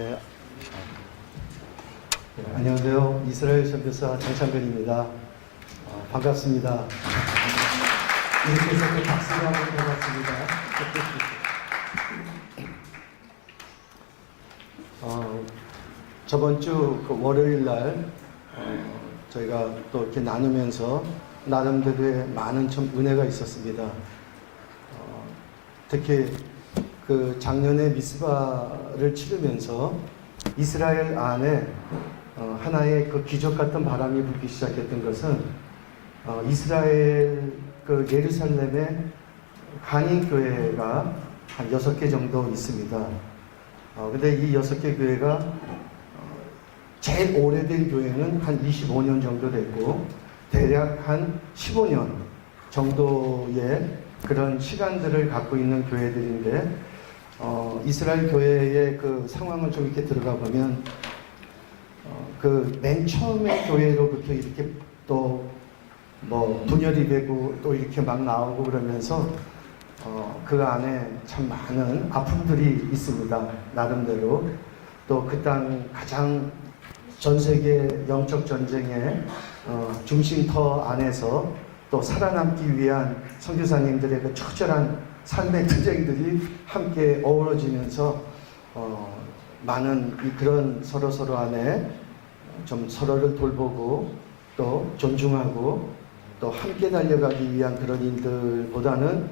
네. 안녕하세요. 이스라엘 선교사 장창근입니다. 반갑습니다. 이렇게 해서 또 박수를 한번 반갑습니다. 저번 주 그 월요일 날 저희가 또 이렇게 나누면서 나름대로의 많은 좀 은혜가 있었습니다. 특히 그 작년에 미스바를 치르면서 이스라엘 안에 하나의 그 기적 같은 바람이 불기 시작했던 것은 이스라엘 그 예루살렘에 한인교회가 한 6개 정도 있습니다. 근데 이 6개 교회가 제일 오래된 교회는 한 25년 정도 됐고 대략 한 15년 정도의 그런 시간들을 갖고 있는 교회들인데 이스라엘 교회의 그 상황을 좀 이렇게 들어가 보면 그 맨 처음에 교회로부터 이렇게 또 뭐 분열이 되고 또 이렇게 막 나오고 그러면서 그 안에 참 많은 아픔들이 있습니다. 나름대로 또 그 땅 가장 전 세계 영적 전쟁의 중심터 안에서 또 살아남기 위한 선교사님들의 그 처절한 삶의 투쟁들이 함께 어우러지면서 많은 그런 서로 안에 좀 서로를 돌보고 또 존중하고 또 함께 달려가기 위한 그런 일들보다는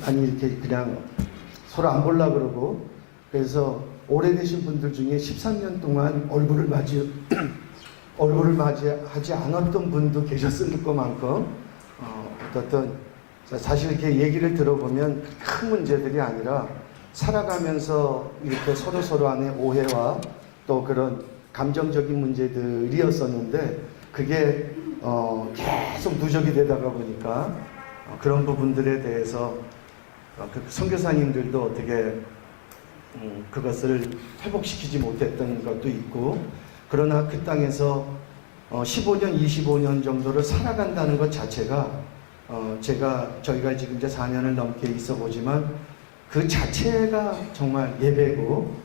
많이 이렇게 그냥 서로 안 보려고 그러고, 그래서 오래되신 분들 중에 13년 동안 얼굴을 맞이하지 않았던 분도 계셨을 것만큼 어떤 사실 이렇게 얘기를 들어보면 큰 문제들이 아니라 살아가면서 이렇게 서로 안에 오해와 또 그런 감정적인 문제들이었었는데 그게 계속 누적이 되다가 보니까 그런 부분들에 대해서 그 선교사님들도 어떻게 그것을 회복시키지 못했던 것도 있고, 그러나 그 땅에서 15년, 25년 정도를 살아간다는 것 자체가 저희가 지금 이제 4년을 넘게 있어 보지만 그 자체가 정말 예배고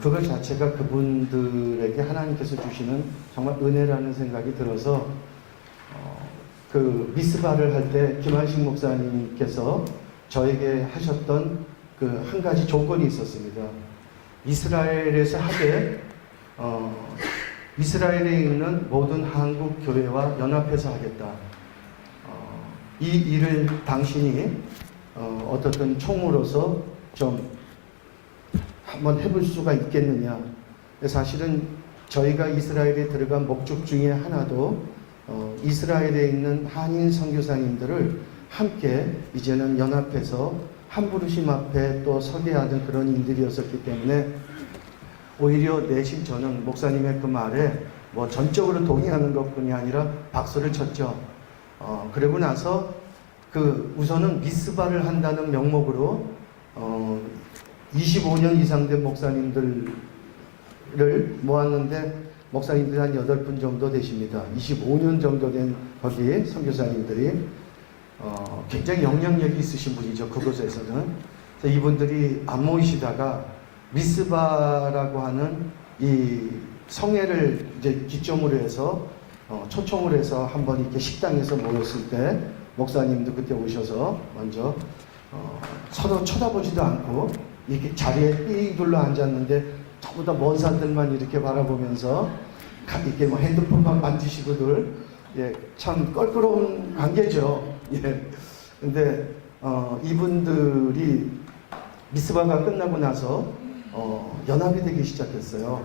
그것 자체가 그분들에게 하나님께서 주시는 정말 은혜라는 생각이 들어서 그 미스바를 할 때 김한식 목사님께서 저에게 하셨던 그 한 가지 조건이 있었습니다. 이스라엘에서 하되 이스라엘에 있는 모든 한국 교회와 연합해서 하겠다. 이 일을 당신이 어떻든 총으로서 좀 한번 해볼 수가 있겠느냐. 사실은 저희가 이스라엘에 들어간 목적 중에 하나도 이스라엘에 있는 한인 선교사님들을 함께 이제는 연합해서 한 부르심 앞에 또 서게 하는 그런 일들이었었기 때문에 오히려 내심 저는 목사님의 그 말에 뭐 전적으로 동의하는 것뿐이 아니라 박수를 쳤죠. 그러고 나서 우선은 미스바를 한다는 명목으로 25년 이상 된 목사님들을 모았는데 목사님들이 한 8분 정도 되십니다. 25년 정도 된 거기 선교사님들이 굉장히 영향력이 있으신 분이죠. 그곳에서는. 이분들이 안 모이시다가 미스바라고 하는 이 성회를 이제 기점으로 해서 초청을 해서 한번 이렇게 식당에서 모였을 때 목사님도 그때 오셔서 먼저 서로 쳐다보지도 않고 이렇게 자리에 삥 둘러 앉았는데 저보다 먼 산들만 이렇게 바라보면서 이렇게 뭐 핸드폰만 만지시고들, 예, 참 껄끄러운 관계죠. 예. 근데 이분들이 미스바가 끝나고 나서 연합이 되기 시작했어요.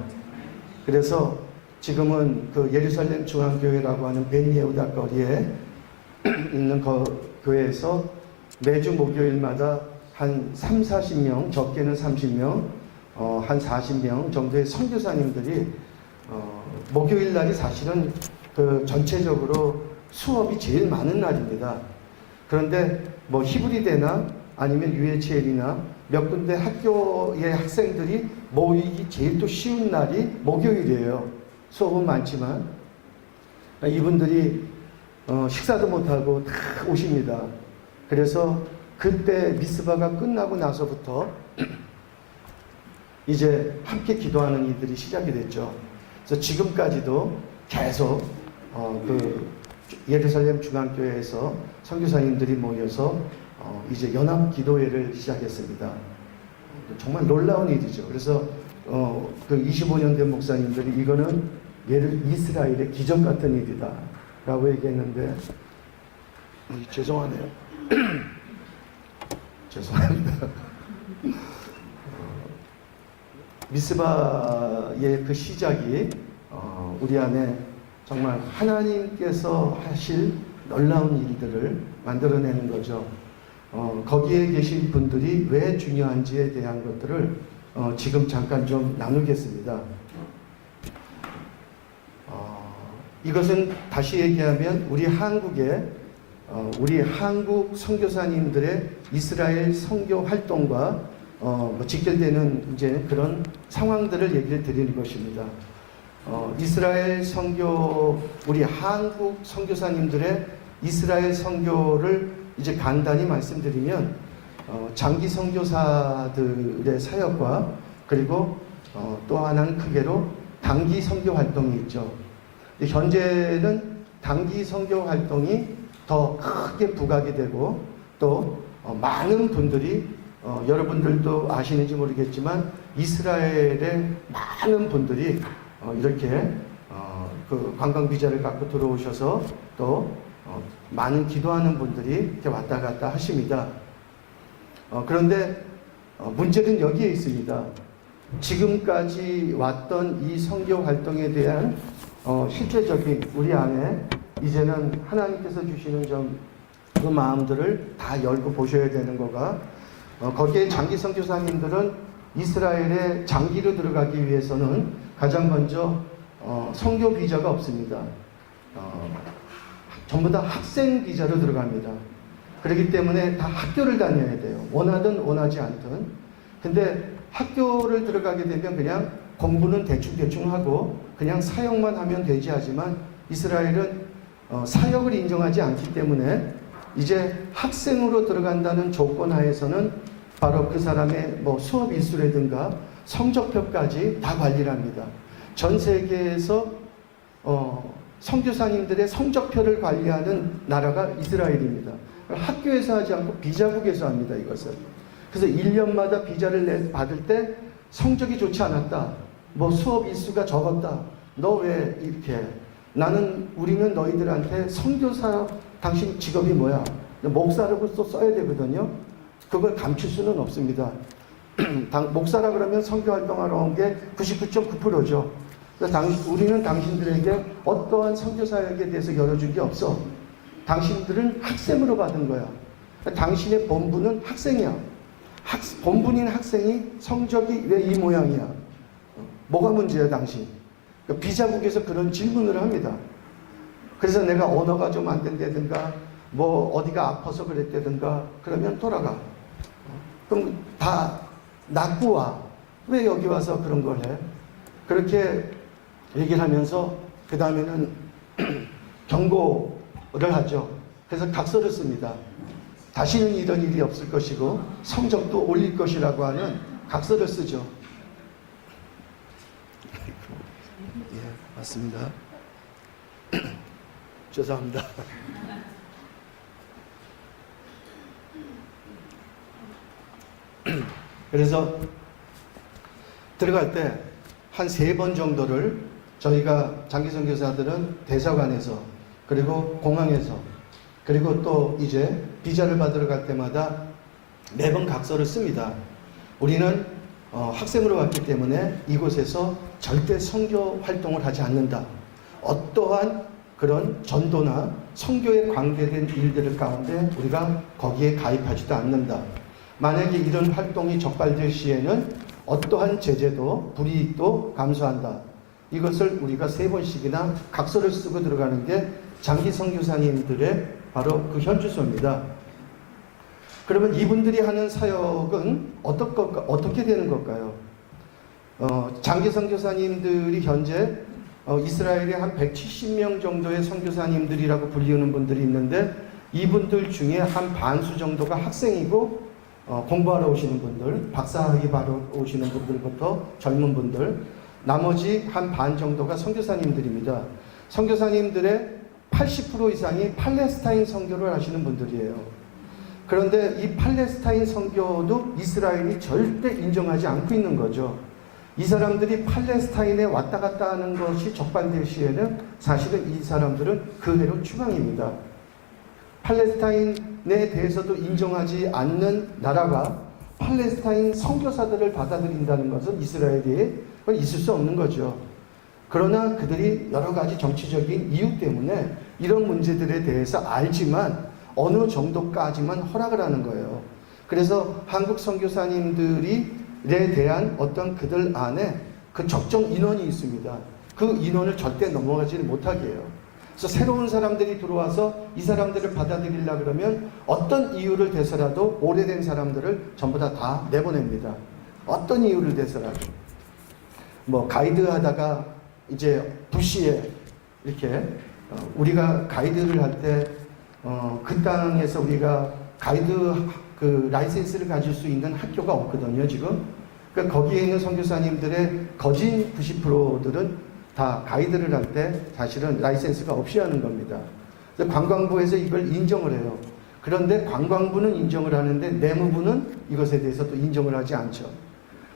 그래서 지금은 그 예루살렘 중앙교회라고 하는 베니예후다 거리에 있는 교회에서 매주 목요일마다 한 30-40명, 적게는 30명, 한 40명 정도의 선교사님들이 목요일 날이 사실은 그 전체적으로 수업이 제일 많은 날입니다. 그런데 뭐 히브리대나 아니면 UHL이나 몇 군데 학교의 학생들이 모이기 제일 또 쉬운 날이 목요일이에요. 수업은 많지만 이분들이 식사도 못하고 다 오십니다. 그래서 그때 미스바가 끝나고 나서부터 이제 함께 기도하는 일들이 시작이 됐죠. 그래서 지금까지도 계속 그 예루살렘 중앙교회에서 선교사님들이 모여서 이제 연합 기도회를 시작했습니다. 정말 놀라운 일이죠. 그래서 그 25년 된 목사님들이 이거는 이스라엘의 기적 같은 일이다 라고 얘기했는데 죄송하네요. 죄송합니다. 미스바의 그 시작이 우리 안에 정말 하나님께서 하실 놀라운 일들을 만들어내는 거죠. 거기에 계신 분들이 왜 중요한지에 대한 것들을 지금 잠깐 좀 나누겠습니다. 이것은 다시 얘기하면 우리 한국 선교사님들의 이스라엘 선교 활동과 직결되는 이제 그런 상황들을 얘기를 드리는 것입니다. 이스라엘 선교, 우리 한국 선교사님들의 이스라엘 선교를 이제 간단히 말씀드리면 장기 선교사들의 사역과 그리고 또 하나는 크게로 단기 선교 활동이 있죠. 현재는 단기 선교 활동이 더 크게 부각이 되고 또 많은 분들이 여러분들도 아시는지 모르겠지만 이스라엘의 많은 분들이 이렇게 그 관광 비자를 갖고 들어오셔서 또 많은 기도하는 분들이 이렇게 왔다 갔다 하십니다. 그런데 문제는 여기에 있습니다. 지금까지 왔던 이 선교 활동에 대한 실제적인 우리 안에 이제는 하나님께서 주시는 좀 그 마음들을 다 열고 보셔야 되는 거가 거기에 장기 선교사님들은 이스라엘에 장기로 들어가기 위해서는 가장 먼저 선교 비자가 없습니다. 전부 다 학생 비자로 들어갑니다. 그렇기 때문에 다 학교를 다녀야 돼요. 원하든 원하지 않든. 근데 학교를 들어가게 되면 그냥 공부는 대충 하고 그냥 사역만 하면 되지 하지만 이스라엘은 사역을 인정하지 않기 때문에 이제 학생으로 들어간다는 조건 하에서는 바로 그 사람의 뭐 수업 일수라든가 성적표까지 다 관리를 합니다. 전 세계에서 선교사님들의 성적표를 관리하는 나라가 이스라엘입니다. 학교에서 하지 않고 비자국에서 합니다. 이것을. 그래서 1년마다 비자를 받을 때 성적이 좋지 않았다. 뭐 수업 일수가 적었다. 너 왜 이렇게? 우리는 너희들한테 선교사 당신 직업이 뭐야? 목사라고 또 써야 되거든요. 그걸 감출 수는 없습니다. 목사라 그러면 선교 활동하러 온 게 99.9%죠. 우리는 당신들에게 어떠한 선교 사역에 대해서 열어준 게 없어. 당신들은 학생으로 받은 거야. 당신의 본분은 학생이야. 본분인 학생이 성적이 왜 이 모양이야? 뭐가 문제야, 당신? 비자국에서 그런 질문을 합니다. 그래서 내가 언어가 좀 안 된다든가, 뭐 어디가 아파서 그랬다든가, 그러면 돌아가. 그럼 다 낫고 와. 왜 여기 와서 그런 걸 해? 그렇게 얘기를 하면서 그 다음에는 경고를 하죠. 그래서 각서를 씁니다. 다시는 이런 일이 없을 것이고 성적도 올릴 것이라고 하는 각서를 쓰죠. 예, 맞습니다. 죄송합니다. 그래서 들어갈 때 한 3번 정도를 저희가 장기선교사들은 대사관에서 그리고 공항에서 그리고 또 이제 비자를 받으러 갈 때마다 매번 각서를 씁니다. 우리는 학생으로 왔기 때문에 이곳에서 절대 선교 활동을 하지 않는다. 어떠한 그런 전도나 선교에 관계된 일들 가운데 우리가 거기에 가입하지도 않는다. 만약에 이런 활동이 적발될 시에는 어떠한 제재도 불이익도 감수한다. 이것을 우리가 3번씩이나 각서를 쓰고 들어가는 게 장기 선교사님들의 바로 그 현주소입니다. 그러면 이분들이 하는 사역은 어떻게 되는 걸까요? 장기 선교사님들이 현재 이스라엘에 한 170명 정도의 선교사님들이라고 불리우는 분들이 있는데 이분들 중에 한 반수 정도가 학생이고 공부하러 오시는 분들, 박사학위 받으러 오시는 분들부터 젊은 분들, 나머지 한 반 정도가 선교사님들입니다. 선교사님들의 80% 이상이 팔레스타인 선교를 하시는 분들이에요. 그런데 이 팔레스타인 선교도 이스라엘이 절대 인정하지 않고 있는 거죠. 이 사람들이 팔레스타인에 왔다 갔다 하는 것이 적반될 시에는 사실은 이 사람들은 그 해로 추방입니다. 팔레스타인에 대해서도 인정하지 않는 나라가 팔레스타인 선교사들을 받아들인다는 것은 이스라엘이 있을 수 없는 거죠. 그러나 그들이 여러 가지 정치적인 이유 때문에 이런 문제들에 대해서 알지만 어느 정도까지만 허락을 하는 거예요. 그래서 한국 선교사님들에 대한 어떤 그들 안에 그 적정 인원이 있습니다. 그 인원을 절대 넘어가지를 못하게 해요. 그래서 새로운 사람들이 들어와서 이 사람들을 받아들이려고 그러면 어떤 이유를 대서라도 오래된 사람들을 전부 다 내보냅니다. 어떤 이유를 대서라도. 뭐 가이드 하다가 이제 부시에 이렇게 우리가 가이드를 할 때 그 땅에서 우리가 가이드 그 라이센스를 가질 수 있는 학교가 없거든요, 지금. 그러니까 거기에 있는 선교사님들의 거진 90%들은 다 가이드를 할 때 사실은 라이센스가 없이 하는 겁니다. 그래서 관광부에서 이걸 인정을 해요. 그런데 관광부는 인정을 하는데 내무부는 이것에 대해서 또 인정을 하지 않죠.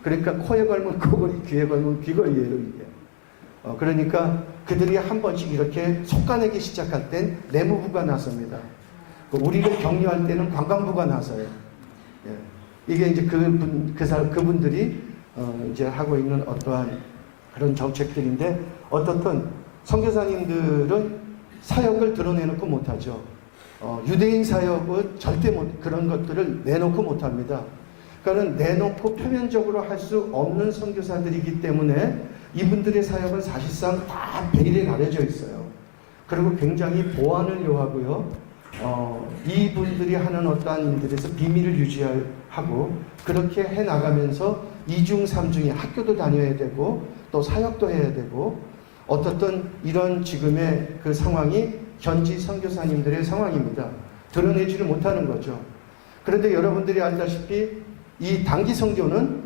그러니까 코에 걸면 코걸이, 귀에 걸면 귀걸이에요, 이게. 그러니까 그들이 한 번씩 이렇게 속가내기 시작할 땐 내무부가 나섭니다. 우리를 격려할 때는 관광부가 나서요. 예. 이게 이제 그분들이 이제 하고 있는 어떠한 그런 정책들인데, 어떻든 선교사님들은 사역을 드러내놓고 못하죠. 유대인 사역은 절대 그런 것들을 내놓고 못합니다. 그러니까 내놓고 표면적으로 할 수 없는 선교사들이기 때문에 이분들의 사역은 사실상 다 베일에 가려져 있어요. 그리고 굉장히 보안을 요하고요. 이분들이 하는 어떠한 일들에서 비밀을 유지하고 그렇게 해나가면서 이중 삼중이 학교도 다녀야 되고 또 사역도 해야 되고, 어떻든 이런 지금의 그 상황이 현지 선교사님들의 상황입니다. 드러내지를 못하는 거죠. 그런데 여러분들이 알다시피 이 단기 선교는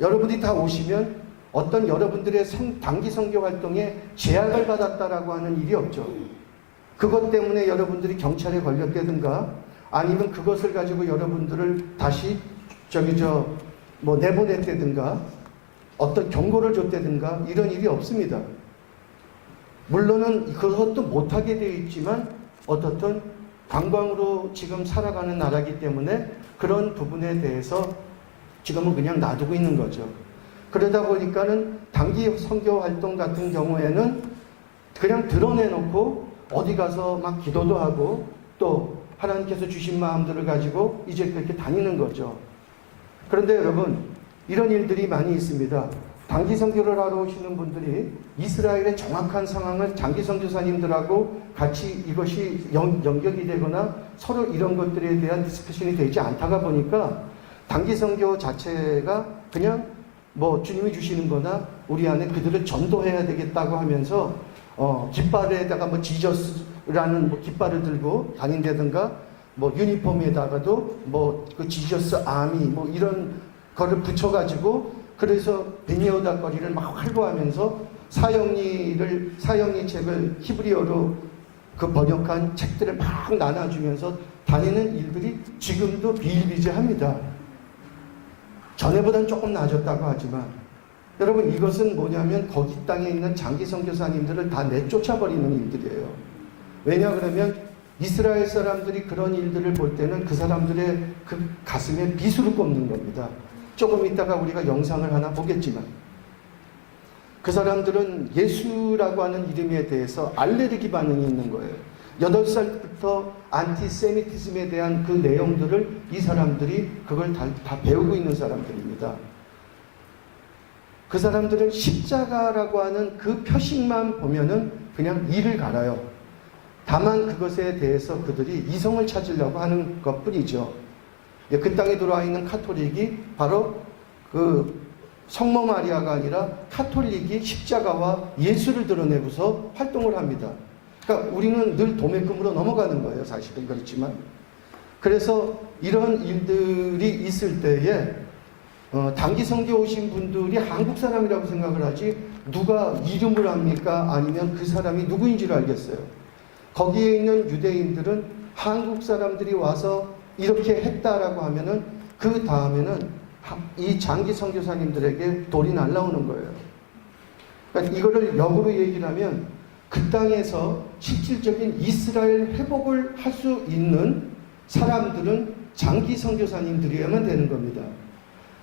여러분들이 다 오시면 어떤 여러분들의 단기 선교 활동에 제약을 받았다라고 하는 일이 없죠. 그것 때문에 여러분들이 경찰에 걸렸다든가 아니면 그것을 가지고 여러분들을 다시 내보냈다든가 어떤 경고를 줬다든가 이런 일이 없습니다. 물론은 그것도 못하게 되어 있지만 어떻든 관광으로 지금 살아가는 나라이기 때문에 그런 부분에 대해서 지금은 그냥 놔두고 있는 거죠. 그러다 보니까는 단기 선교 활동 같은 경우에는 그냥 드러내놓고 어디 가서 막 기도도 하고 또 하나님께서 주신 마음들을 가지고 이제 그렇게 다니는 거죠. 그런데 여러분, 이런 일들이 많이 있습니다. 단기 선교를 하러 오시는 분들이 이스라엘의 정확한 상황을 장기 선교사님들하고 같이 이것이 연결이 되거나 서로 이런 것들에 대한 디스커션이 되지 않다가 보니까 단기 선교 자체가 그냥 주님이 주시는 거나 우리 안에 그들을 전도해야 되겠다고 하면서 깃발에다가 지저스라는 깃발을 들고 다닌다든가 유니폼에다가도 그 지저스 아미 이런 거를 붙여가지고 그래서 베니오다거리를 막 활보하면서 사형리 책을 히브리어로 그 번역한 책들을 막 나눠주면서 다니는 일들이 지금도 비일비재합니다. 전에보다는 조금 나아졌다고 하지만 여러분, 이것은 뭐냐면 거기 땅에 있는 장기 선교사님들을 다 내쫓아버리는 일들이에요. 왜냐 그러면 이스라엘 사람들이 그런 일들을 볼 때는 그 사람들의 그 가슴에 비수를 꼽는 겁니다. 조금 있다가 우리가 영상을 하나 보겠지만 그 사람들은 예수라고 하는 이름에 대해서 알레르기 반응이 있는 거예요. 8살부터 안티세미티즘에 대한 그 내용들을 이 사람들이 그걸 다 배우고 있는 사람들입니다. 그 사람들은 십자가라고 하는 그 표식만 보면은 그냥 이를 갈아요. 다만 그것에 대해서 그들이 이성을 찾으려고 하는 것 뿐이죠. 그 땅에 들어와 있는 카톨릭이 바로 그 성모 마리아가 아니라 카톨릭이 십자가와 예수를 드러내고서 활동을 합니다. 그러니까 우리는 늘 도매금으로 넘어가는 거예요. 사실은 그렇지만 그래서 이런 일들이 있을 때에 단기 선교 오신 분들이 한국 사람이라고 생각을 하지 누가 이름을 압니까? 아니면 그 사람이 누구인지를 알겠어요. 거기에 있는 유대인들은 한국 사람들이 와서 이렇게 했다라고 하면은 그 다음에는 이 장기 선교사님들에게 돌이 날라오는 거예요. 그러니까 이거를 역으로 얘기를 하면 그 땅에서 실질적인 이스라엘 회복을 할 수 있는 사람들은 장기 선교사님들이어야만 되는 겁니다.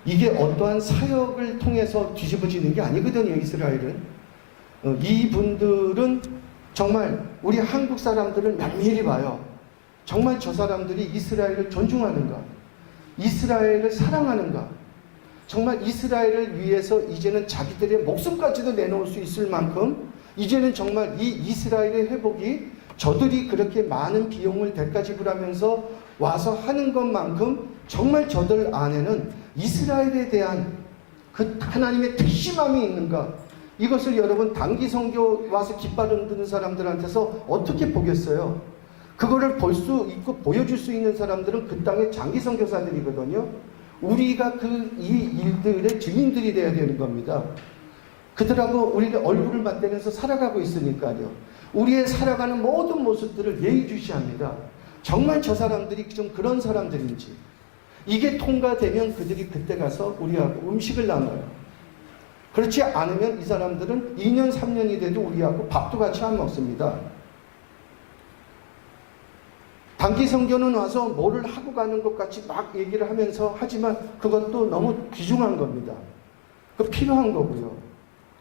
이게 어떠한 사역을 통해서 뒤집어지는 게 아니거든요. 이스라엘은. 이분들은 정말 우리 한국 사람들을 면밀히 봐요. 정말 저 사람들이 이스라엘을 존중하는가? 이스라엘을 사랑하는가? 정말 이스라엘을 위해서 이제는 자기들의 목숨까지도 내놓을 수 있을 만큼 이제는 정말 이 이스라엘의 회복이 저들이 그렇게 많은 비용을 대가 지불하면서 와서 하는 것만큼 정말 저들 안에는 이스라엘에 대한 그 하나님의 특심함이 있는가? 이것을 여러분 단기 선교 와서 깃발 흔드는 사람들한테서 어떻게 보겠어요? 그거를 볼 수 있고 보여줄 수 있는 사람들은 그 땅의 장기 선교사들이거든요. 우리가 이 일들의 증인들이 되어야 되는 겁니다. 그들하고 우리가 얼굴을 맞대면서 살아가고 있으니까요. 우리의 살아가는 모든 모습들을 예의주시합니다. 정말 저 사람들이 좀 그런 사람들인지. 이게 통과되면 그들이 그때 가서 우리하고 음식을 나눠요. 그렇지 않으면 이 사람들은 2년, 3년이 돼도 우리하고 밥도 같이 안 먹습니다. 단기 선교는 와서 뭐를 하고 가는 것 같이 막 얘기를 하면서 하지만 그것도 너무 귀중한 겁니다. 그 필요한 거고요.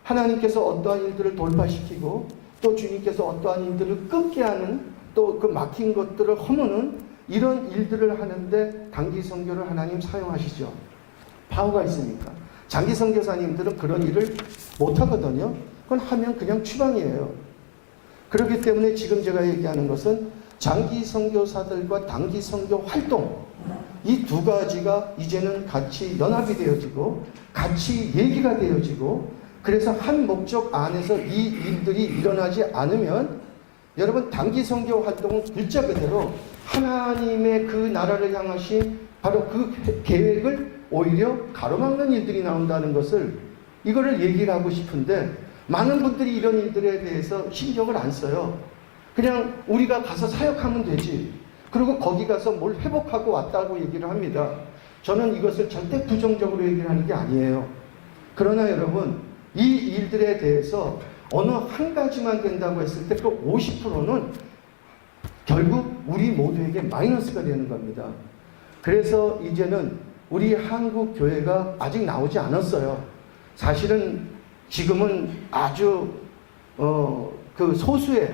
하나님께서 어떠한 일들을 돌파시키고 또 주님께서 어떠한 일들을 끊게 하는 또 그 막힌 것들을 허무는 이런 일들을 하는데 단기 선교를 하나님 사용하시죠. 파워가 있으니까. 장기 선교사님들은 그런 일을 못하거든요. 그건 하면 그냥 추방이에요. 그렇기 때문에 지금 제가 얘기하는 것은 장기 선교사들과 단기 선교 활동 이 두 가지가 이제는 같이 연합이 되어지고 같이 얘기가 되어지고 그래서 한 목적 안에서 이 일들이 일어나지 않으면 여러분 단기 선교 활동은 글자 그대로 하나님의 그 나라를 향하신 바로 그 계획을 오히려 가로막는 일들이 나온다는 것을 이거를 얘기를 하고 싶은데 많은 분들이 이런 일들에 대해서 신경을 안 써요. 그냥 우리가 가서 사역하면 되지. 그리고 거기 가서 뭘 회복하고 왔다고 얘기를 합니다. 저는 이것을 절대 부정적으로 얘기를 하는 게 아니에요. 그러나 여러분 이 일들에 대해서 어느 한 가지만 된다고 했을 때 그 50%는 결국 우리 모두에게 마이너스가 되는 겁니다. 그래서 이제는 우리 한국 교회가 아직 나오지 않았어요. 사실은 지금은 아주 그 소수의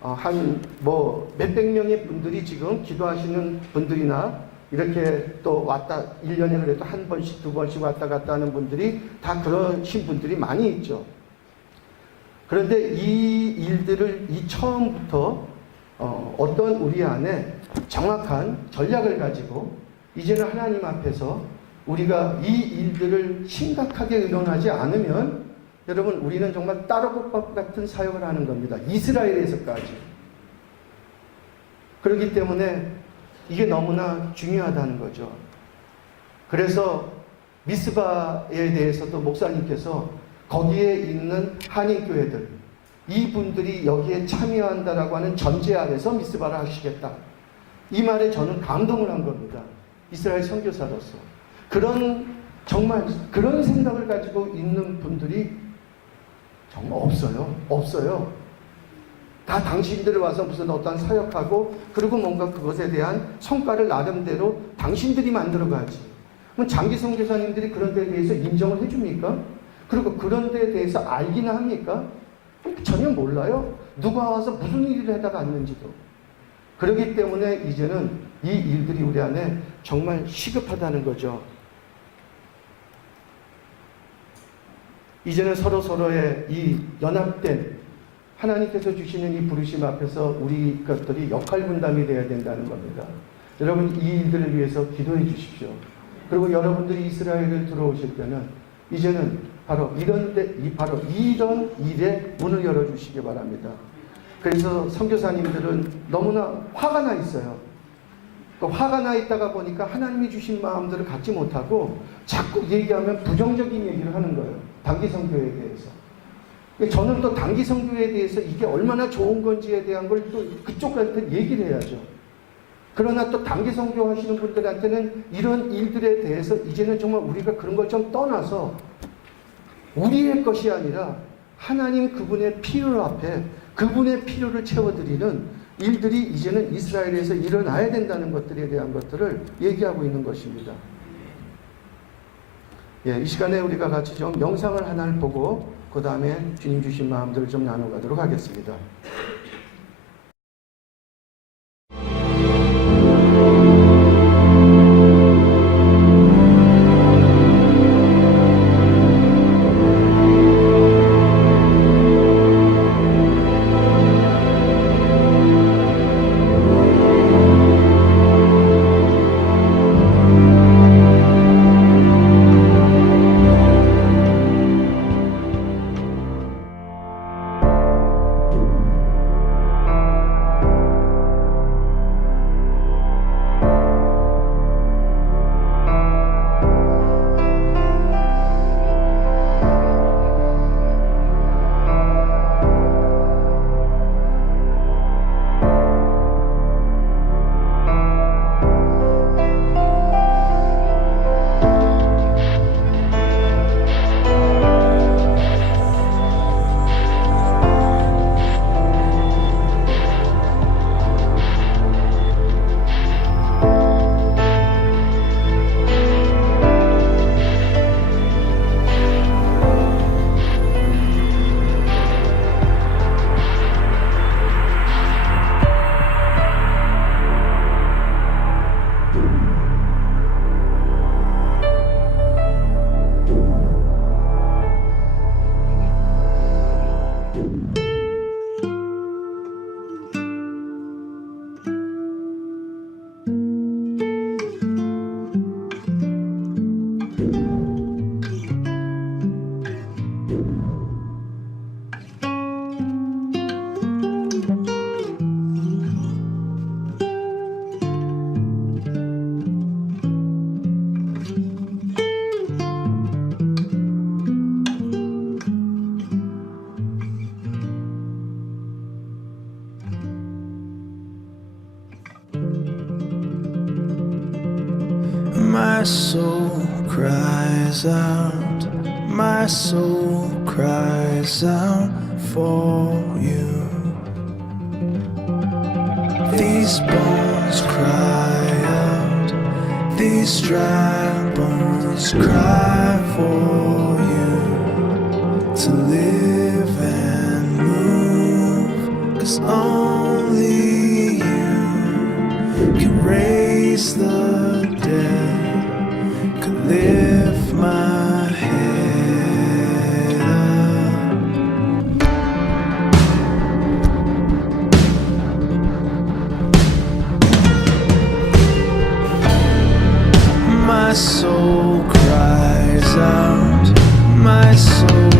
한 뭐 몇백 명의 분들이 지금 기도하시는 분들이나 이렇게 또 왔다 1년에 그래도 한 번씩 두 번씩 왔다 갔다 하는 분들이 다 그러신 분들이 많이 있죠. 그런데 이 일들을 처음부터 어떤 우리 안에 정확한 전략을 가지고 이제는 하나님 앞에서 우리가 이 일들을 심각하게 의논하지 않으면 여러분 우리는 정말 따로국밥 같은 사역을 하는 겁니다. 이스라엘에서까지. 그렇기 때문에 이게 너무나 중요하다는 거죠. 그래서 미스바에 대해서도 목사님께서 거기에 있는 한인교회들 이분들이 여기에 참여한다라고 하는 전제 아래서 미스바를 하시겠다. 이 말에 저는 감동을 한 겁니다. 이스라엘 선교사로서. 정말 그런 생각을 가지고 있는 분들이 정말 없어요. 다 당신들이 와서 무슨 어떤 사역하고 그리고 뭔가 그것에 대한 성과를 나름대로 당신들이 만들어가지. 그럼 장기 선교사님들이 그런 데에 대해서 인정을 해줍니까? 그리고 그런 데에 대해서 알기는 합니까? 전혀 몰라요. 누가 와서 무슨 일을 하다가 왔는지도. 그렇기 때문에 이제는 이 일들이 우리 안에 정말 시급하다는 거죠. 이제는 서로서로의 이 연합된 하나님께서 주시는 이 부르심 앞에서 우리 것들이 역할 분담이 되어야 된다는 겁니다. 여러분 이 일들을 위해서 기도해 주십시오. 그리고 여러분들이 이스라엘을 들어오실 때는 이제는 바로 이런 일에 문을 열어주시기 바랍니다. 그래서 선교사님들은 너무나 화가 나 있어요. 그러니까 화가 나 있다가 보니까 하나님이 주신 마음들을 갖지 못하고 자꾸 얘기하면 부정적인 얘기를 하는 거예요. 단기성 교회에 대해서. 저는 또 단기성 교회에 대해서 이게 얼마나 좋은 건지에 대한 걸 또 그쪽한테 얘기를 해야죠. 그러나 또 단기성 교 하시는 분들한테는 이런 일들에 대해서 이제는 정말 우리가 그런 걸 좀 떠나서 우리의 것이 아니라 하나님 그분의 필요 앞에 그분의 필요를 채워드리는 일들이 이제는 이스라엘에서 일어나야 된다는 것들에 대한 것들을 얘기하고 있는 것입니다. 이 시간에 우리가 같이 좀 영상을 하나를 보고 그 다음에 주님 주신 마음들을 좀 나눠가도록 하겠습니다. My soul cries out, my soul cries out for you. These bones cry out, these dry bones cry for you to live and move, 'cause only you can raise the dead, can lift my head up. My soul cries out, my soul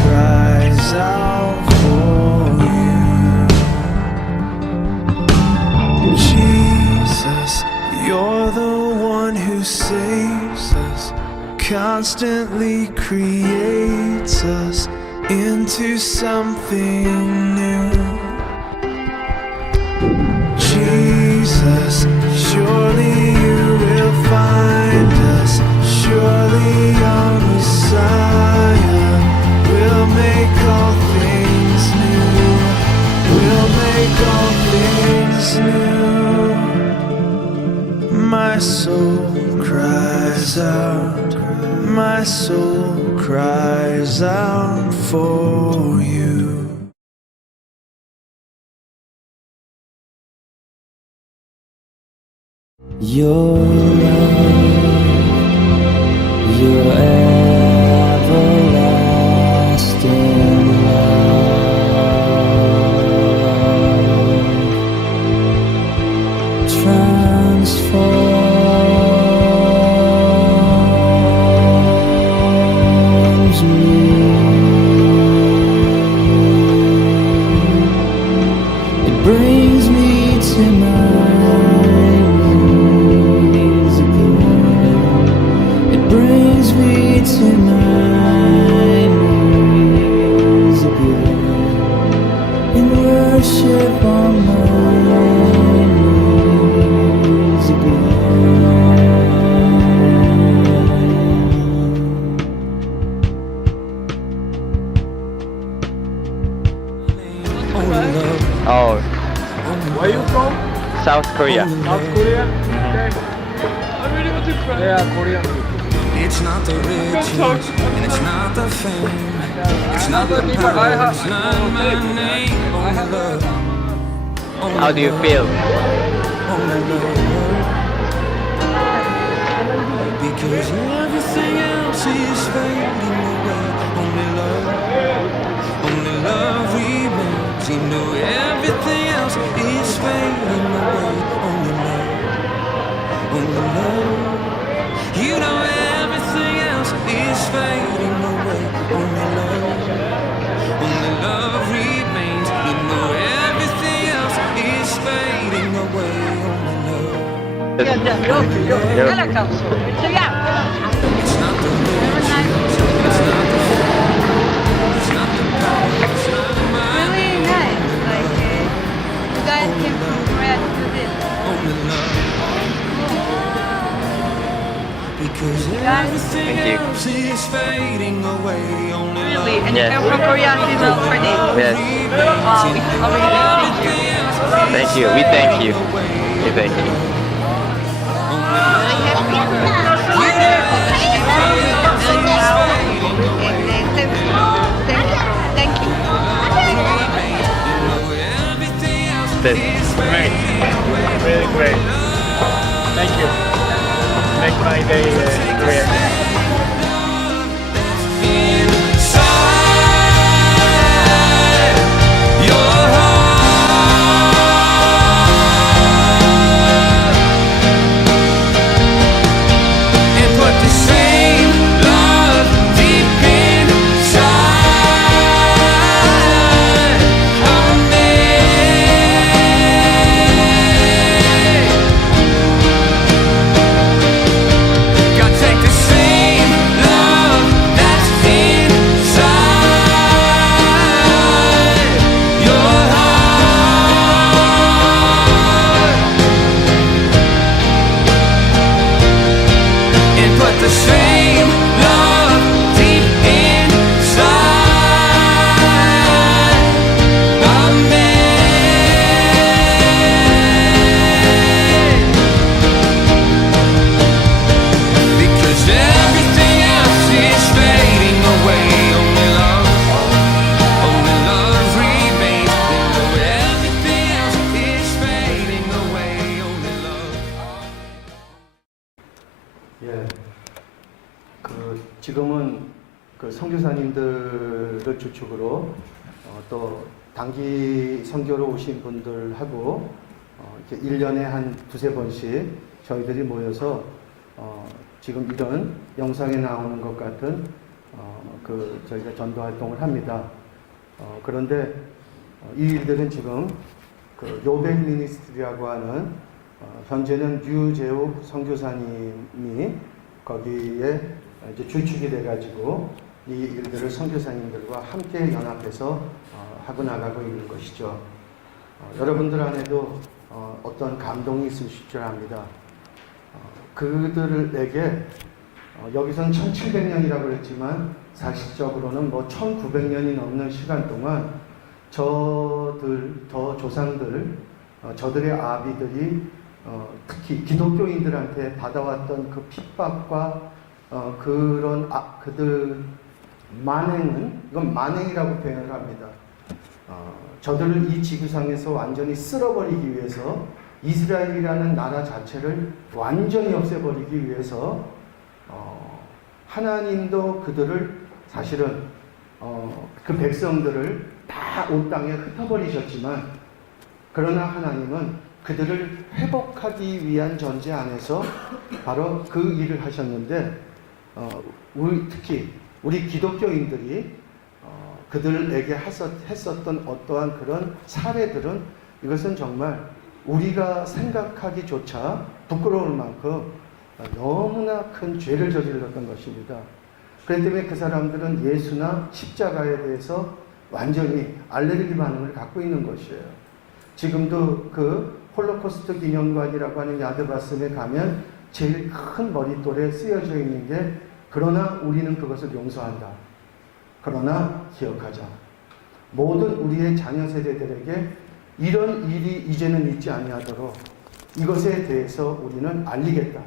cries out for you. Jesus, you're the one who saves us, constantly creates us into something new. Jesus, surely you will find us, surely our Messiah will make all things new, will make all things new. My soul cries out, my soul cries out for you. Your love, your everlasting love transforms me. It brings me to my knees. to my knees again and worship on my knees again. Oh, Where are you from? South Korea. South Korea? Okay. I'm really going to cry. Yeah, Korean. It's not the riches, and it's not the fame. It's not the power, it's not my name. Only love, How do you feel? only love. Because everything else is fading away. Only love remains. You know everything else is fading away. Only love. You know everything else is fading away. Only love remains. You know everything else is fading away. Only love. It's not the riches, it's not the fame, it's not the power, it's not my Really nice. Like you guys came from Korea to do this. only love. Because Guys, everything Thank you. else is fading away. Only Really, and Yes. you came from Korea to do for this. Yes. Wow, we already thank you. Thank you. We thank you. We thank you. Really happy. Thank you. This. Great. Really great. Thank you. Make my day great. Inside your heart, and put the same love deep inside of me. God, take the same love that's inside your heart, and put the same love deep inside of me. Because everything else is fading away. Only love remains. You know everything else is fading away. Only love. 예, 지금은 선교사님들을 주축으로 또 단기 선교로 오신 분들하고 이렇게 1년에 한 두세 번씩 저희들이 모여서 지금 이런 영상에 나오는 것 같은 저희가 전도 활동을 합니다. 그런데 이 일들은 지금 요벤 미니스트리라고 하는 현재는 유재욱 선교사님이 거기에 이제 주축이 돼가지고 이 일들을 선교사님들과 함께 연합해서 하고 나가고 있는 것이죠. 여러분들 안에도 어떤 감동이 있으실 줄 압니다. 그들에게 여기서는 1700년이라고 그랬지만 사실적으로는 1900년이 넘는 시간 동안 저 조상들, 저들의 아비들이 특히 기독교인들한테 받아왔던 그 핍박과 그들 만행은, 이건 만행이라고 표현을 합니다. 저들을 이 지구상에서 완전히 쓸어버리기 위해서 이스라엘이라는 나라 자체를 완전히 없애버리기 위해서 하나님도 그들을 사실은 그 백성들을 다 온 땅에 흩어버리셨지만 그러나 하나님은 그들을 회복하기 위한 전제 안에서 바로 그 일을 하셨는데 특히 우리 기독교인들이 그들에게 했었던 어떠한 그런 사례들은 이것은 정말 우리가 생각하기조차 부끄러울 만큼 너무나 큰 죄를 저질렀던 것입니다. 그렇기 때문에 그 사람들은 예수나 십자가에 대해서 완전히 알레르기 반응을 갖고 있는 것이에요. 지금도 그 홀로코스트 기념관이라고 하는 야드바슴에 가면 제일 큰 머릿돌에 쓰여져 있는 게 그러나 우리는 그것을 용서한다. 그러나 기억하자. 모든 우리의 자녀 세대들에게 이런 일이 이제는 있지 아니하도록 이것에 대해서 우리는 알리겠다.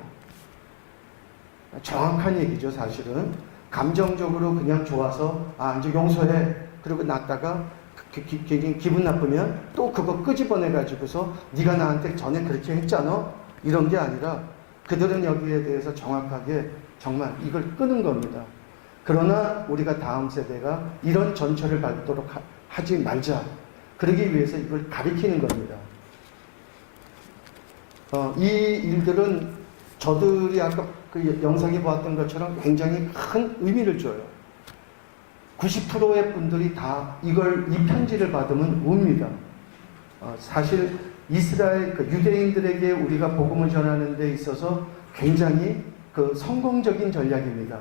정확한 얘기죠, 사실은. 감정적으로 그냥 좋아서 이제 용서해. 그리고 놨다가 기분 나쁘면 또 그거 끄집어내 가지고서 네가 나한테 전에 그렇게 했잖아. 이런 게 아니라 그들은 여기에 대해서 정확하게 정말 이걸 끄는 겁니다. 그러나 우리가 다음 세대가 이런 전철을 밟도록 하지 말자. 그러기 위해서 이걸 가리키는 겁니다. 이 일들은 저들이 아까 그 영상에 보았던 것처럼 굉장히 큰 의미를 줘요. 90%의 분들이 다 이 편지를 받으면 웁니다. 사실 이스라엘 그 유대인들에게 우리가 복음을 전하는 데 있어서 굉장히 그 성공적인 전략입니다.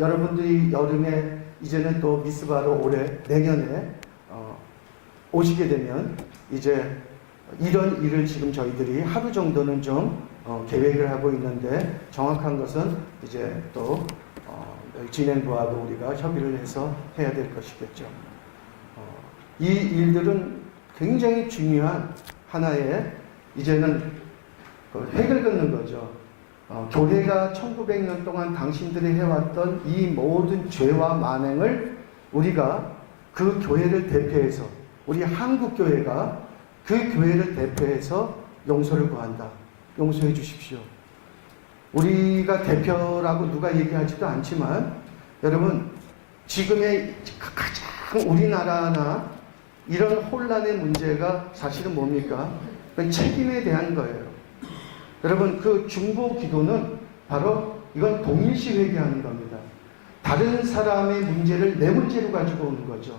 여러분들이 여름에 이제는 또 미스바로 내년에 오시게 되면 이제 이런 일을 지금 저희들이 하루 정도는 좀 계획을 하고 있는데 정확한 것은 이제 또 진행부하고 우리가 협의를 해서 해야 될 것이겠죠. 이 일들은 굉장히 중요한 하나의 이제는 획을 긋는 거죠. 교회가 1900년 동안 당신들이 해왔던 이 모든 죄와 만행을 우리가 그 교회를 대표해서 우리 한국교회가 그 교회를 대표해서 용서를 구한다. 용서해 주십시오. 우리가 대표라고 누가 얘기하지도 않지만 여러분 지금의 가장 우리나라나 이런 혼란의 문제가 사실은 뭡니까? 그 책임에 대한 거예요. 여러분 그 중보 기도는 바로 이건 동일시 회개하는 겁니다. 다른 사람의 문제를 내 문제로 가지고 오는 거죠.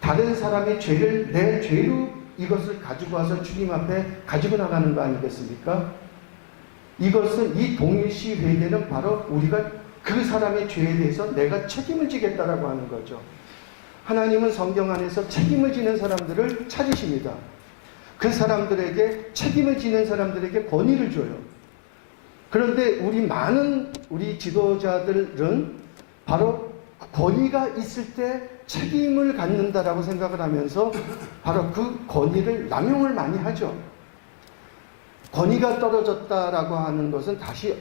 다른 사람의 죄를 내 죄로 이것을 가지고 와서 주님 앞에 가지고 나가는 거 아니겠습니까? 이것은 이 동일시 회개는 바로 우리가 그 사람의 죄에 대해서 내가 책임을 지겠다라고 하는 거죠. 하나님은 성경 안에서 책임을 지는 사람들을 찾으십니다. 그 사람들에게 책임을 지는 사람들에게 권위를 줘요. 그런데 우리 지도자들은 바로 권위가 있을 때 책임을 갖는다라고 생각을 하면서 바로 그 권위를 남용을 많이 하죠. 권위가 떨어졌다라고 하는 것은 다시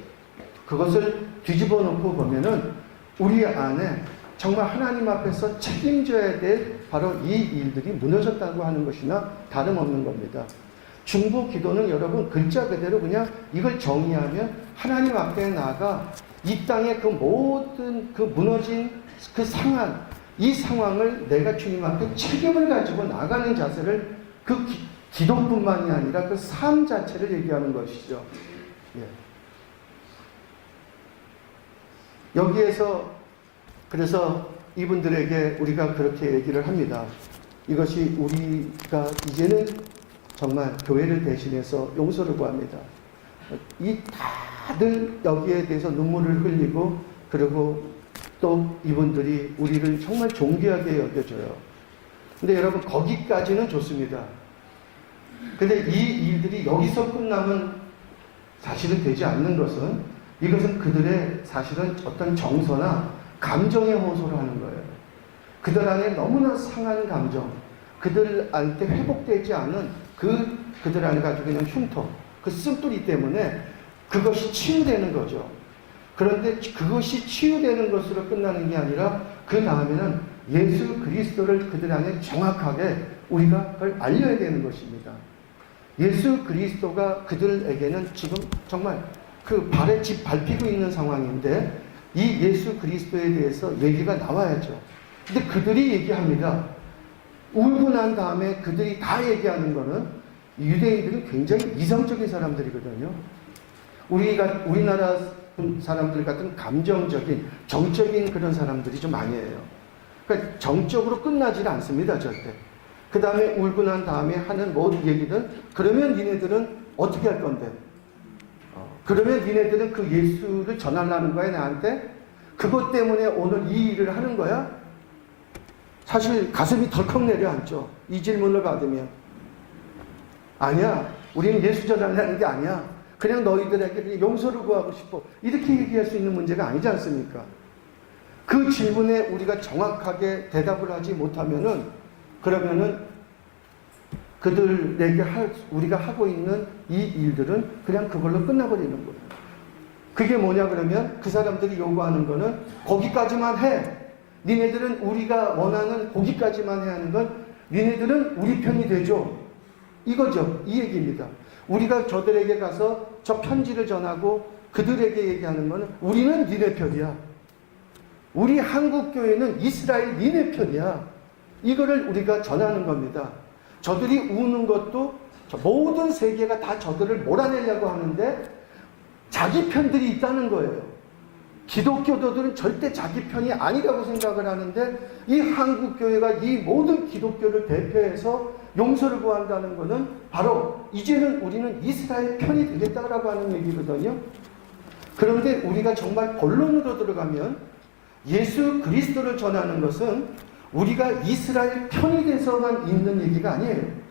그것을 뒤집어 놓고 보면은 우리 안에 정말 하나님 앞에서 책임져야 될 바로 이 일들이 무너졌다고 하는 것이나 다름없는 겁니다. 중보 기도는 여러분 글자 그대로 그냥 이걸 정의하면 하나님 앞에 나아가 이 땅의 그 모든 그 무너진 그 상황, 이 상황을 내가 주님 앞에 책임을 가지고 나가는 자세를 그 기도뿐만이 아니라 그 삶 자체를 얘기하는 것이죠. 예. 여기에서 그래서 이분들에게 우리가 그렇게 얘기를 합니다. 이것이 우리가 이제는 정말 교회를 대신해서 용서를 구합니다. 이 다들 여기에 대해서 눈물을 흘리고 그리고 또 이분들이 우리를 정말 존귀하게 여겨줘요. 근데 여러분 거기까지는 좋습니다. 근데 이 일들이 여기서 끝나면 사실은 되지 않는 것은 이것은 그들의 사실은 어떤 정서나 감정의 호소를 하는 거예요. 그들 안에 너무나 상한 감정, 그들한테 회복되지 않은 그들 안에 가지고 있는 흉터, 그 쓴뿌리 때문에 그것이 치유되는 거죠. 그런데 그것이 치유되는 것으로 끝나는 게 아니라 그 다음에는 예수 그리스도를 그들 안에 정확하게 우리가 그걸 알려야 되는 것입니다. 예수 그리스도가 그들에게는 지금 정말 그 발에 집 밟히고 있는 상황인데 이 예수 그리스도에 대해서 얘기가 나와야죠. 근데 그들이 얘기합니다. 울고 난 다음에 그들이 다 얘기하는 거는 유대인들은 굉장히 이성적인 사람들이거든요. 우리나라 사람들 같은 감정적인, 정적인 그런 사람들이 좀 아니에요. 그러니까 정적으로 끝나질 않습니다, 절대. 그 다음에 울고 난 다음에 하는 모든 얘기는 그러면 니네들은 어떻게 할 건데? 그러면 니네들은 그 예수를 전하려는 거야, 나한테? 그것 때문에 오늘 이 일을 하는 거야? 사실 가슴이 덜컥 내려앉죠. 이 질문을 받으면. 아니야. 우리는 예수 전하려는 게 아니야. 그냥 너희들에게 용서를 구하고 싶어. 이렇게 얘기할 수 있는 문제가 아니지 않습니까? 그 질문에 우리가 정확하게 대답을 하지 못하면은, 그러면은 그들에게 우리가 하고 있는 이 일들은 그냥 그걸로 끝나버리는 거예요. 그게 뭐냐 그러면 그 사람들이 요구하는 거는 거기까지만 해. 니네들은 우리가 원하는 거기까지만 해야 하는 건 니네들은 우리 편이 되죠. 이거죠. 이 얘기입니다. 우리가 저들에게 가서 저 편지를 전하고 그들에게 얘기하는 거는 우리는 니네 편이야. 우리 한국교회는 이스라엘 니네 편이야. 이거를 우리가 전하는 겁니다. 저들이 우는 것도 모든 세계가 다 저들을 몰아내려고 하는데 자기 편들이 있다는 거예요. 기독교도들은 절대 자기 편이 아니라고 생각을 하는데 이 한국교회가 이 모든 기독교를 대표해서 용서를 구한다는 것은 바로 이제는 우리는 이스라엘 편이 되겠다라고 하는 얘기거든요. 그런데 우리가 정말 본론으로 들어가면 예수 그리스도를 전하는 것은 우리가 이스라엘 편이 돼서만 있는 얘기가 아니에요.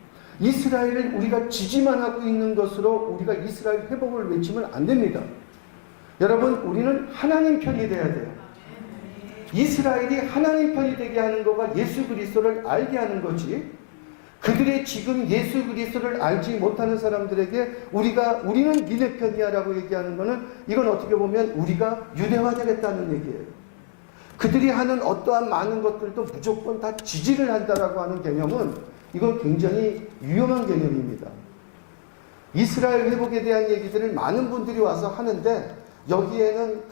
이스라엘을 우리가 지지만 하고 있는 것으로 우리가 이스라엘 회복을 외치면 안 됩니다. 여러분, 우리는 하나님 편이 돼야 돼요. 이스라엘이 하나님 편이 되게 하는 거가 예수 그리스도를 알게 하는 거지. 그들의 지금 예수 그리스도를 알지 못하는 사람들에게 우리는 니네 편이야 라고 얘기하는 거는 이건 어떻게 보면 우리가 유대화되겠다는 얘기예요. 그들이 하는 어떠한 많은 것들도 무조건 다 지지를 한다라고 하는 개념은 이건 굉장히 위험한 개념입니다. 이스라엘 회복에 대한 얘기들을 많은 분들이 와서 하는데 여기에는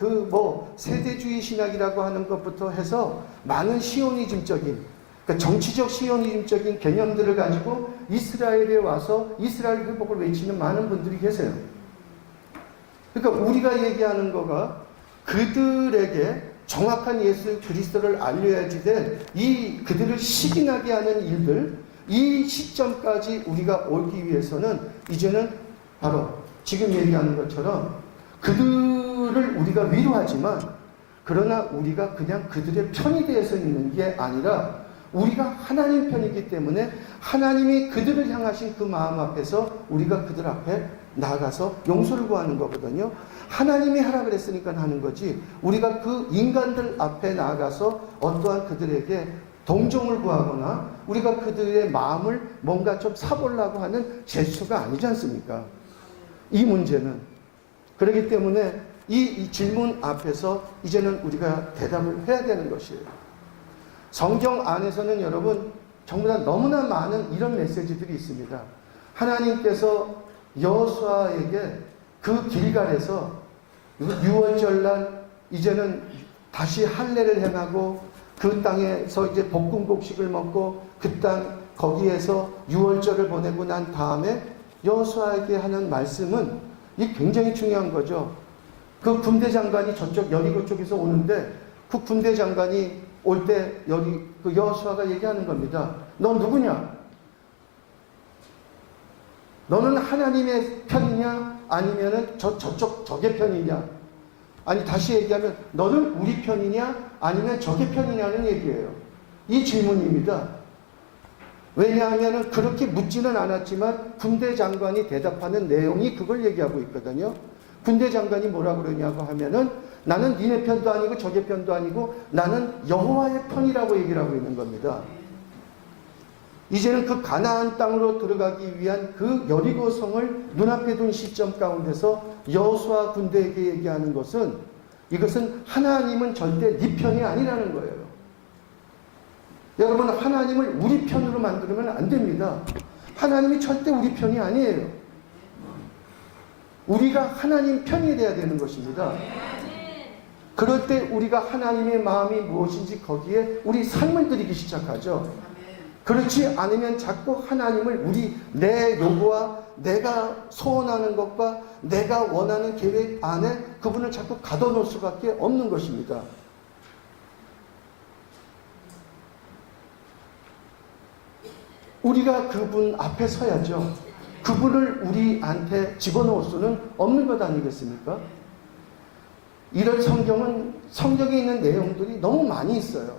세대주의 신학이라고 하는 것부터 해서 많은 시오니즘적인, 그러니까 정치적 시오니즘적인 개념들을 가지고 이스라엘에 와서 이스라엘 회복을 외치는 많은 분들이 계세요. 그러니까 우리가 얘기하는 거가 그들에게 정확한 예수 그리스도를 알려야지 될 이 그들을 시기나게 하는 일들, 이 시점까지 우리가 오기 위해서는 이제는 바로 지금 얘기하는 것처럼 그들을 우리가 위로하지만 그러나 우리가 그냥 그들의 편이 되어서 있는 게 아니라 우리가 하나님 편이기 때문에 하나님이 그들을 향하신 그 마음 앞에서 우리가 그들 앞에 나가서 용서를 구하는 거거든요. 하나님이 하라 그랬으니까 하는 거지 우리가 그 인간들 앞에 나가서 어떠한 그들에게 동정을 구하거나 우리가 그들의 마음을 뭔가 좀 사보려고 하는 제스처가 아니지 않습니까? 이 문제는. 그렇기 때문에 이 질문 앞에서 이제는 우리가 대답을 해야 되는 것이에요. 성경 안에서는 여러분 정말 너무나 많은 이런 메시지들이 있습니다. 하나님께서 여호수아에게 그 길갈에서 유월절날 이제는 다시 할례를 행하고 그 땅에서 이제 볶음곡식을 먹고 그 땅 거기에서 유월절을 보내고 난 다음에 여호수아에게 하는 말씀은 이 굉장히 중요한 거죠. 그 군대 장관이 저쪽 여리고 쪽에서 오는데 그 군대 장관이 올 때 그 여호수아가 얘기하는 겁니다. 너 누구냐? 너는 하나님의 편이냐? 아니면은 적의 편이냐? 아니 다시 얘기하면 너는 우리 편이냐? 아니면 적의 편이냐는 얘기예요. 이 질문입니다. 왜냐하면 그렇게 묻지는 않았지만 군대 장관이 대답하는 내용이 그걸 얘기하고 있거든요. 군대 장관이 뭐라 그러냐고 하면은 나는 니네 편도 아니고 적의 편도 아니고 나는 여호와의 편이라고 얘기를 하고 있는 겁니다. 이제는 그 가나안 땅으로 들어가기 위한 그 여리고 성을 눈앞에 둔 시점 가운데서 여호수아 군대에게 얘기하는 것은 이것은 하나님은 절대 네 편이 아니라는 거예요. 여러분 하나님을 우리 편으로 만들면 안 됩니다. 하나님이 절대 우리 편이 아니에요. 우리가 하나님 편이 돼야 되는 것입니다. 그럴 때 우리가 하나님의 마음이 무엇인지 거기에 우리 삶을 들이기 시작하죠. 그렇지 않으면 자꾸 하나님을 내 요구와 내가 소원하는 것과 내가 원하는 계획 안에 그분을 자꾸 가둬놓을 수밖에 없는 것입니다. 우리가 그분 앞에 서야죠. 그분을 우리한테 집어넣을 수는 없는 것 아니겠습니까? 이런 성경에 있는 내용들이 너무 많이 있어요.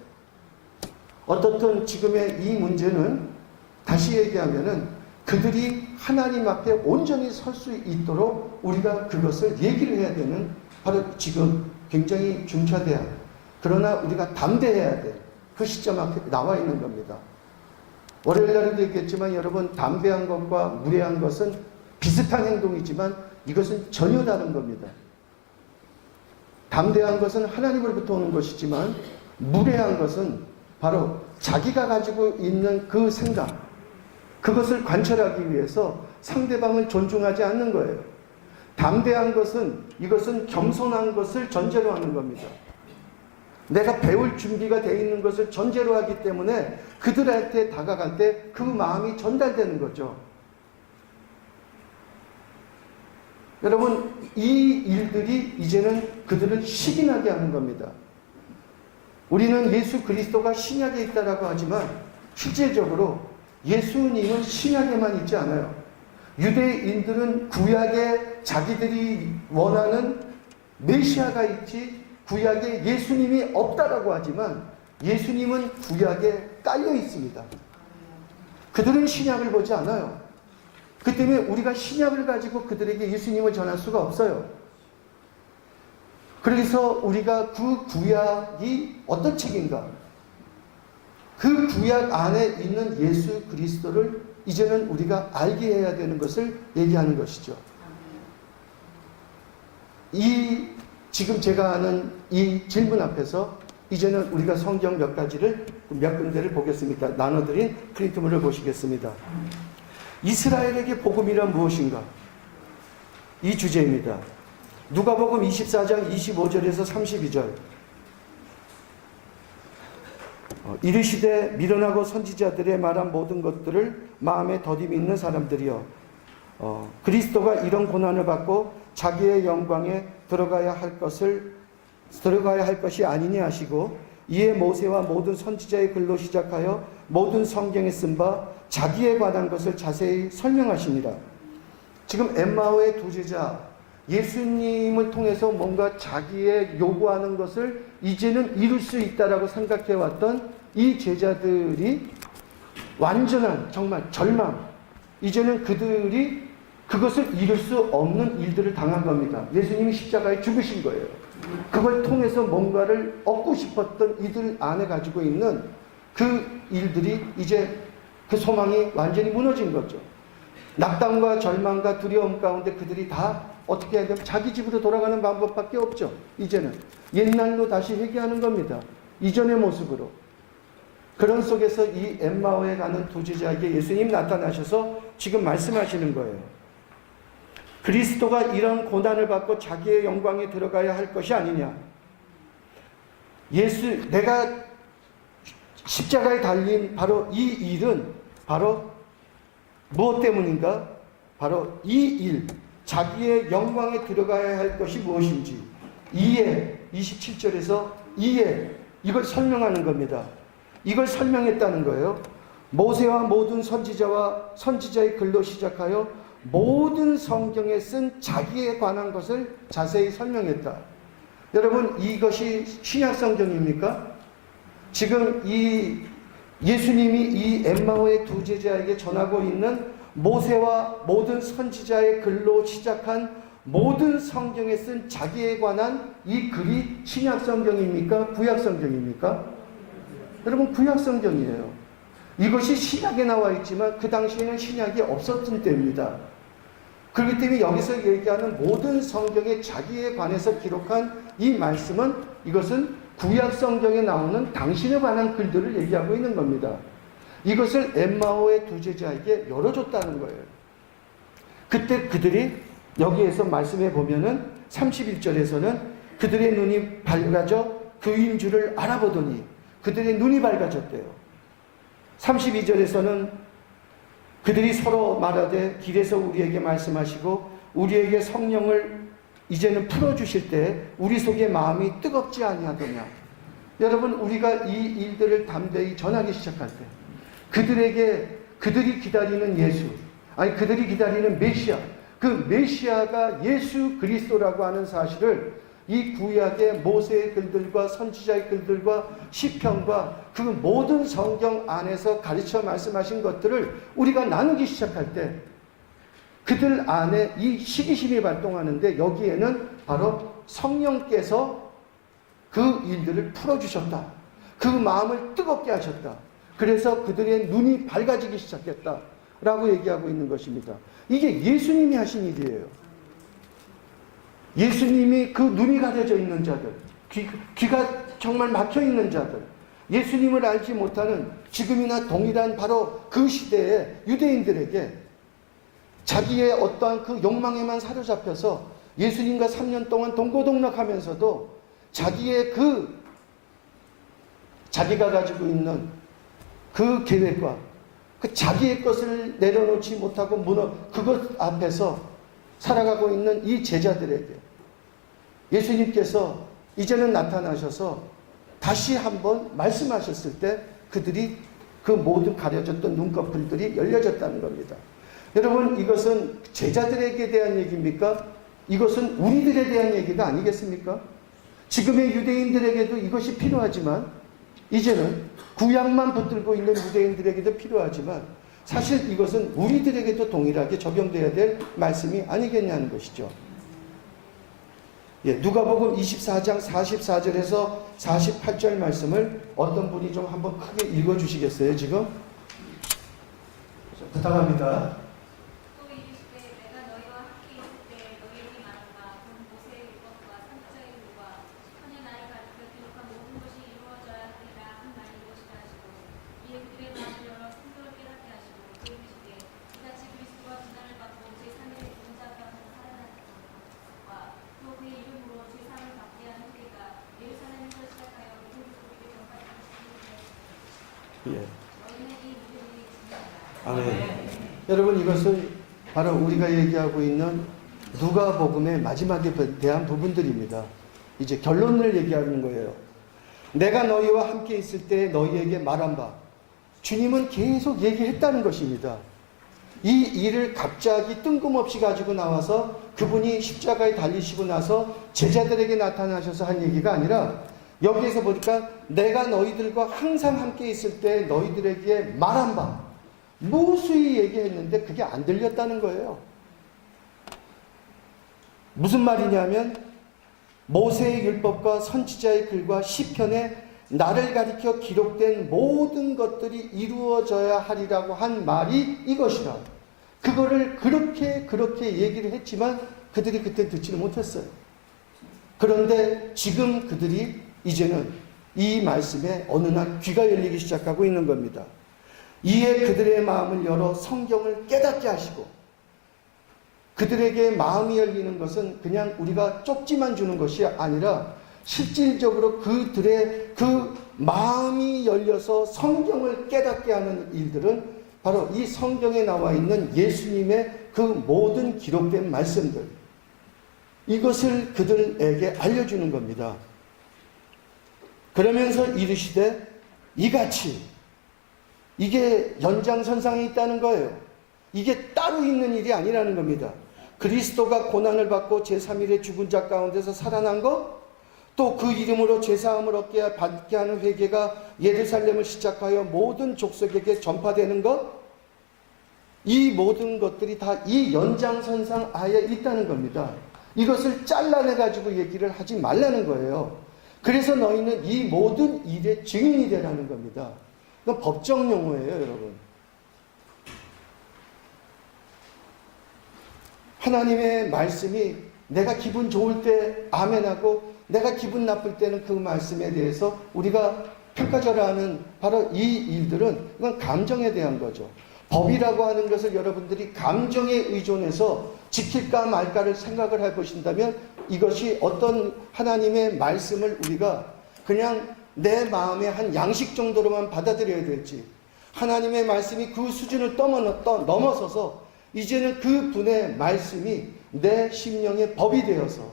어떻든 지금의 이 문제는 다시 얘기하면은 그들이 하나님 앞에 온전히 설 수 있도록 우리가 그것을 얘기를 해야 되는 바로 지금 굉장히 중차대한, 그러나 우리가 담대해야 돼. 그 시점 앞에 나와 있는 겁니다. 월요일 날에도 얘기했지만 여러분, 담대한 것과 무례한 것은 비슷한 행동이지만 이것은 전혀 다른 겁니다. 담대한 것은 하나님으로부터 오는 것이지만 무례한 것은 바로 자기가 가지고 있는 그 생각, 그것을 관철하기 위해서 상대방을 존중하지 않는 거예요. 담대한 것은, 이것은 겸손한 것을 전제로 하는 겁니다. 내가 배울 준비가 되어 있는 것을 전제로 하기 때문에 그들한테 다가갈 때 그 마음이 전달되는 거죠. 여러분, 이 일들이 이제는 그들을 시기나게 하는 겁니다. 우리는 예수 그리스도가 신약에 있다라고 하지만 실제적으로 예수님은 신약에만 있지 않아요. 유대인들은 구약에 자기들이 원하는 메시아가 있지 구약에 예수님이 없다라고 하지만 예수님은 구약에 깔려 있습니다. 그들은 신약을 보지 않아요. 그 때문에 우리가 신약을 가지고 그들에게 예수님을 전할 수가 없어요. 그래서 우리가 그 구약이 어떤 책인가, 그 구약 안에 있는 예수 그리스도를 이제는 우리가 알게 해야 되는 것을 얘기하는 것이죠. 지금 제가 하는 이 질문 앞에서 이제는 우리가 성경 몇 군데를 보겠습니다. 나눠드린 프린트물을 보시겠습니다. 이스라엘에게 복음이란 무엇인가? 이 주제입니다. 누가복음 24장 25절에서 32절. 이르시되 미련하고 선지자들의 말한 모든 것들을 마음에 더디 믿는 사람들이여, 그리스도가 이런 고난을 받고 자기의 영광에 들어가야 할 것이 아니냐 하시고, 이에 모세와 모든 선지자의 글로 시작하여 모든 성경에 쓴 바 자기에 관한 것을 자세히 설명하시니라. 지금 엠마오의 두 제자, 예수님을 통해서 뭔가 자기의 요구하는 것을 이제는 이룰 수 있다라고 생각해왔던 이 제자들이 완전한 정말 절망, 이제는 그들이 그것을 이룰 수 없는 일들을 당한 겁니다. 예수님이 십자가에 죽으신 거예요. 그걸 통해서 뭔가를 얻고 싶었던 이들 안에 가지고 있는 그 일들이 이제 그 소망이 완전히 무너진 거죠. 낙담과 절망과 두려움 가운데 그들이 다 어떻게 해야 되면 자기 집으로 돌아가는 방법밖에 없죠. 이제는 옛날로 다시 회개하는 겁니다. 이전의 모습으로. 그런 속에서 이 엠마오에 가는 두 제자에게 예수님 나타나셔서 지금 말씀하시는 거예요. 그리스도가 이런 고난을 받고 자기의 영광에 들어가야 할 것이 아니냐. 내가 십자가에 달린 바로 이 일은 바로 무엇 때문인가? 바로 이 일, 자기의 영광에 들어가야 할 것이 무엇인지, 이에 27절에서 이에 이걸 설명하는 겁니다. 이걸 설명했다는 거예요. 모세와 모든 선지자의 글로 시작하여 모든 성경에 쓴 자기에 관한 것을 자세히 설명했다. 여러분, 이것이 신약 성경입니까? 지금 이 예수님이 이 엠마오의 두 제자에게 전하고 있는 모세와 모든 선지자의 글로 시작한 모든 성경에 쓴 자기에 관한 이 글이 신약 성경입니까? 구약 성경입니까? 여러분, 구약 성경이에요. 이것이 신약에 나와 있지만 그 당시에는 신약이 없었던 때입니다. 그렇기 때문에 여기서 얘기하는 모든 성경에 자기에 관해서 기록한 이 말씀은, 이것은 구약 성경에 나오는 당신에 관한 글들을 얘기하고 있는 겁니다. 이것을 엠마오의 두 제자에게 열어줬다는 거예요. 그때 그들이 여기에서 말씀해 보면은 31절에서는 그들의 눈이 밝아져 그인 줄을 알아보더니 그들의 눈이 밝아졌대요. 32절에서는 그들이 서로 말하되 길에서 우리에게 말씀하시고 우리에게 성령을 이제는 풀어주실 때 우리 속에 마음이 뜨겁지 아니하더냐. 여러분, 우리가 이 일들을 담대히 전하기 시작할 때 그들이 기다리는 예수, 그들이 기다리는 메시아, 그 메시아가 예수 그리스도라고 하는 사실을 이 구약의 모세의 글들과 선지자의 글들과 시편과 그 모든 성경 안에서 가르쳐 말씀하신 것들을 우리가 나누기 시작할 때 그들 안에 이 시기심이 발동하는데 여기에는 바로 성령께서 그 일들을 풀어주셨다. 그 마음을 뜨겁게 하셨다. 그래서 그들의 눈이 밝아지기 시작했다. 라고 얘기하고 있는 것입니다. 이게 예수님이 하신 일이에요. 예수님이 그 눈이 가려져 있는 자들, 귀가 정말 막혀 있는 자들, 예수님을 알지 못하는 지금이나 동일한 바로 그 시대의 유대인들에게 자기의 어떠한 그 욕망에만 사로잡혀서 예수님과 3년 동안 동고동락하면서도 자기의 자기가 가지고 있는 그 계획과 그 자기의 것을 내려놓지 못하고 그것 앞에서 살아가고 있는 이 제자들에게 예수님께서 이제는 나타나셔서 다시 한번 말씀하셨을 때 그들이 그 모든 가려졌던 눈꺼풀들이 열려졌다는 겁니다. 여러분, 이것은 제자들에게 대한 얘기입니까? 이것은 우리들에 대한 얘기가 아니겠습니까? 지금의 유대인들에게도 이것이 필요하지만 이제는 구약만 붙들고 있는 유대인들에게도 필요하지만 사실 이것은 우리들에게도 동일하게 적용되어야 될 말씀이 아니겠냐는 것이죠. 누가복음 24장 44절에서 48절 말씀을 어떤 분이 좀 한번 크게 읽어주시겠어요? 지금 부탁합니다. 또 이르시되 내가 너희와 함께 있을 때 너희에게 말한다. 곧 모세의 율법과 선지자의 글과 천의 나이 가르쳐 기록한 모든 것이 이루어져야 하리라 한 말이 이것이라 하시고 이에 그들의 마음을 열어 성경을 깨닫게 하시고 또 이르시되 이같이 그리스도가 고난을 받고 제3일에 죽은 자 가운데 살아났으므과 또 그의 이름으로 제3을 받게 하는 때가 예루살렘에서 시작하여 모든 족속에게 전파되는 시기에 너희는 이 믿음이 진리라. 아멘. 여러분, 이것은 바로 우리가 얘기하고 있는 누가복음의 마지막에 대한 부분들입니다. 이제 결론을 얘기하는 거예요. 내가 너희와 함께 있을 때 너희에게 말한 바, 주님은 계속 얘기했다는 것입니다. 이 일을 갑자기 뜬금없이 가지고 나와서 그분이 십자가에 달리시고 나서 제자들에게 나타나셔서 한 얘기가 아니라 여기에서 보니까 내가 너희들과 항상 함께 있을 때 너희들에게 말한 바, 무수히 얘기했는데 그게 안 들렸다는 거예요. 무슨 말이냐면 모세의 율법과 선지자의 글과 시편에 나를 가리켜 기록된 모든 것들이 이루어져야 하리라고 한 말이 이것이라. 그거를 그렇게 얘기를 했지만 그들이 그때 듣지를 못했어요. 그런데 지금 그들이 이제는 이 말씀에 어느 날 귀가 열리기 시작하고 있는 겁니다. 이에 그들의 마음을 열어 성경을 깨닫게 하시고, 그들에게 마음이 열리는 것은 그냥 우리가 쪽지만 주는 것이 아니라 실질적으로 그들의 그 마음이 열려서 성경을 깨닫게 하는 일들은 바로 이 성경에 나와 있는 예수님의 그 모든 기록된 말씀들, 이것을 그들에게 알려주는 겁니다. 그러면서 이르시되 이같이, 이게 연장선상에 있다는 거예요. 이게 따로 있는 일이 아니라는 겁니다. 그리스도가 고난을 받고 제3일에 죽은 자 가운데서 살아난 것, 또 그 이름으로 제사함을 얻게 받게 하는 회개가 예루살렘을 시작하여 모든 족속에게 전파되는 것, 이 모든 것들이 다 이 연장선상 아에 있다는 겁니다. 이것을 잘라내가지고 얘기를 하지 말라는 거예요. 그래서 너희는 이 모든 일의 증인이 되라는 겁니다. 이건 법정 용어예요, 여러분. 하나님의 말씀이 내가 기분 좋을 때 아멘하고 내가 기분 나쁠 때는 그 말씀에 대해서 우리가 평가절하하는 바로 이 일들은 이건 감정에 대한 거죠. 법이라고 하는 것을 여러분들이 감정에 의존해서 지킬까 말까를 생각을 해보신다면 이것이 어떤 하나님의 말씀을 우리가 그냥 내 마음의 한 양식 정도로만 받아들여야 될지, 하나님의 말씀이 그 수준을 넘어서서 이제는 그 분의 말씀이 내 심령의 법이 되어서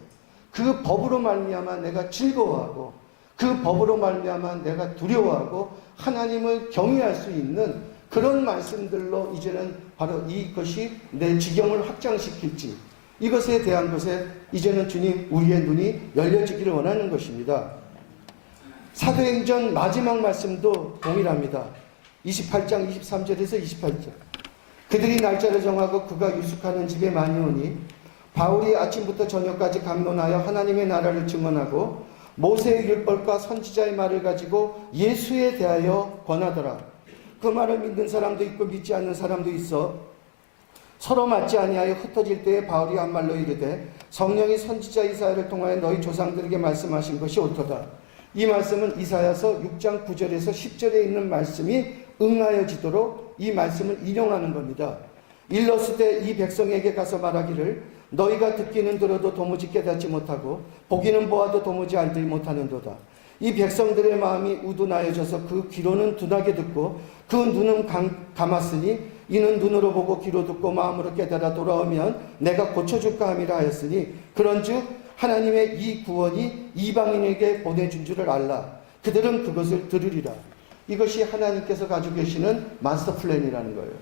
그 법으로 말미암아 내가 즐거워하고 그 법으로 말미암아 내가 두려워하고 하나님을 경외할 수 있는 그런 말씀들로 이제는 바로 이것이 내 지경을 확장시킬지, 이것에 대한 것에 이제는 주님 우리의 눈이 열려지기를 원하는 것입니다. 사도행전 마지막 말씀도 동일합니다. 28장 23절에서 28절. 그들이 날짜를 정하고 그가 유숙하는 집에 많이 오니 바울이 아침부터 저녁까지 강론하여 하나님의 나라를 증언하고 모세의 율법과 선지자의 말을 가지고 예수에 대하여 권하더라. 그 말을 믿는 사람도 있고 믿지 않는 사람도 있어 서로 맞지 아니하여 흩어질 때에 바울이 한 말로 이르되 성령이 선지자 이사야를 통하여 너희 조상들에게 말씀하신 것이 옳도다. 이 말씀은 이사야서 6장 9절에서 10절에 있는 말씀이 응하여지도록 이 말씀을 인용하는 겁니다. 일렀을 때 이 백성에게 가서 말하기를 너희가 듣기는 들어도 도무지 깨닫지 못하고 보기는 보아도 도무지 알지 못하는도다. 이 백성들의 마음이 우둔하여져서 그 귀로는 둔하게 듣고 그 눈은 감았으니 이는 눈으로 보고 귀로 듣고 마음으로 깨달아 돌아오면 내가 고쳐줄까 함이라 하였으니 그런즉 하나님의 이 구원이 이방인에게 보내준 줄을 알라. 그들은 그것을 들으리라. 이것이 하나님께서 가지고 계시는 마스터 플랜이라는 거예요.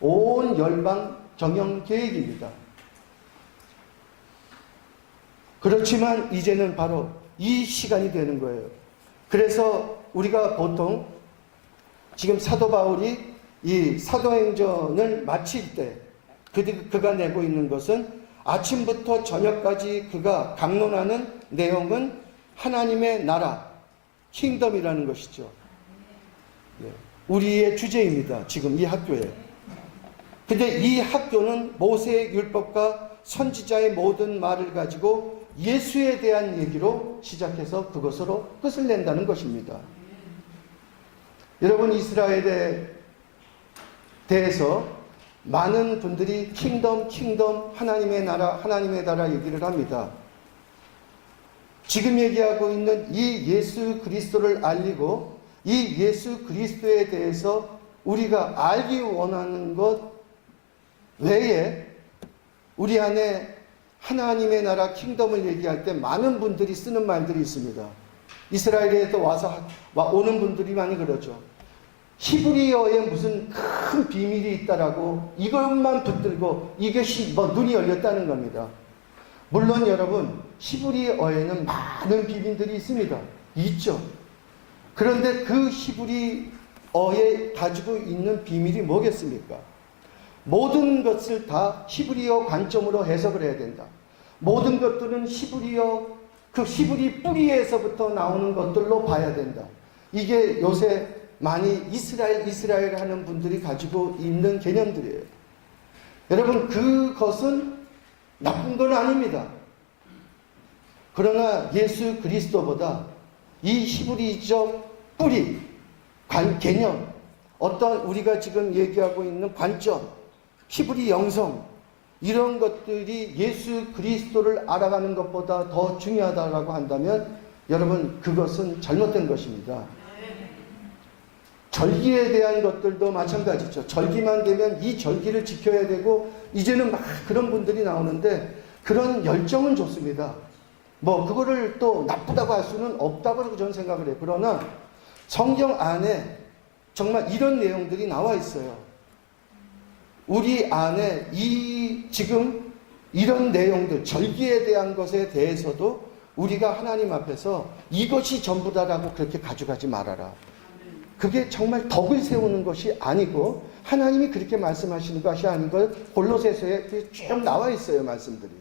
온 열방 정형 계획입니다. 그렇지만 이제는 바로 이 시간이 되는 거예요. 그래서 우리가 보통 지금 사도 바울이 이 사도행전을 마칠 때 그가 내고 있는 것은 아침부터 저녁까지 그가 강론하는 내용은 하나님의 나라, 킹덤이라는 것이죠. 우리의 주제입니다. 지금 이 학교에. 근데 이 학교는 모세의 율법과 선지자의 모든 말을 가지고 예수에 대한 얘기로 시작해서 그것으로 끝을 낸다는 것입니다. 여러분, 이스라엘에 대해서 많은 분들이 킹덤, 하나님의 나라 얘기를 합니다. 지금 얘기하고 있는 이 예수 그리스도를 알리고 이 예수 그리스도에 대해서 우리가 알기 원하는 것 외에 우리 안에 하나님의 나라 킹덤을 얘기할 때 많은 분들이 쓰는 말들이 있습니다. 이스라엘에도 오는 분들이 많이 그러죠. 히브리어에 무슨 큰 비밀이 있다라고 이것만 붙들고 이것이 눈이 열렸다는 겁니다. 물론 여러분, 히브리어에는 많은 비밀들이 있습니다. 있죠. 그런데 그 히브리어에 가지고 있는 비밀이 뭐겠습니까? 모든 것을 다 히브리어 관점으로 해석을 해야 된다. 모든 것들은 그 히브리 뿌리에서부터 나오는 것들로 봐야 된다. 이게 요새 많이 이스라엘 하는 분들이 가지고 있는 개념들이에요. 여러분, 그것은 나쁜 건 아닙니다. 그러나 예수 그리스도보다 이 히브리적 뿌리, 개념, 어떤 우리가 지금 얘기하고 있는 관점, 히브리 영성, 이런 것들이 예수 그리스도를 알아가는 것보다 더 중요하다고 한다면 여러분, 그것은 잘못된 것입니다. 절기에 대한 것들도 마찬가지죠. 절기만 되면 이 절기를 지켜야 되고 이제는 막 그런 분들이 나오는데 그런 열정은 좋습니다. 그거를 또 나쁘다고 할 수는 없다고 저는 생각을 해요. 그러나 성경 안에 정말 이런 내용들이 나와 있어요. 우리 안에 지금 이런 내용들, 절기에 대한 것에 대해서도 우리가 하나님 앞에서 이것이 전부다라고 그렇게 가져가지 말아라. 그게 정말 덕을 세우는 것이 아니고 하나님이 그렇게 말씀하시는 것이 아닌 걸 골로새서에 쭉 나와 있어요, 말씀들이.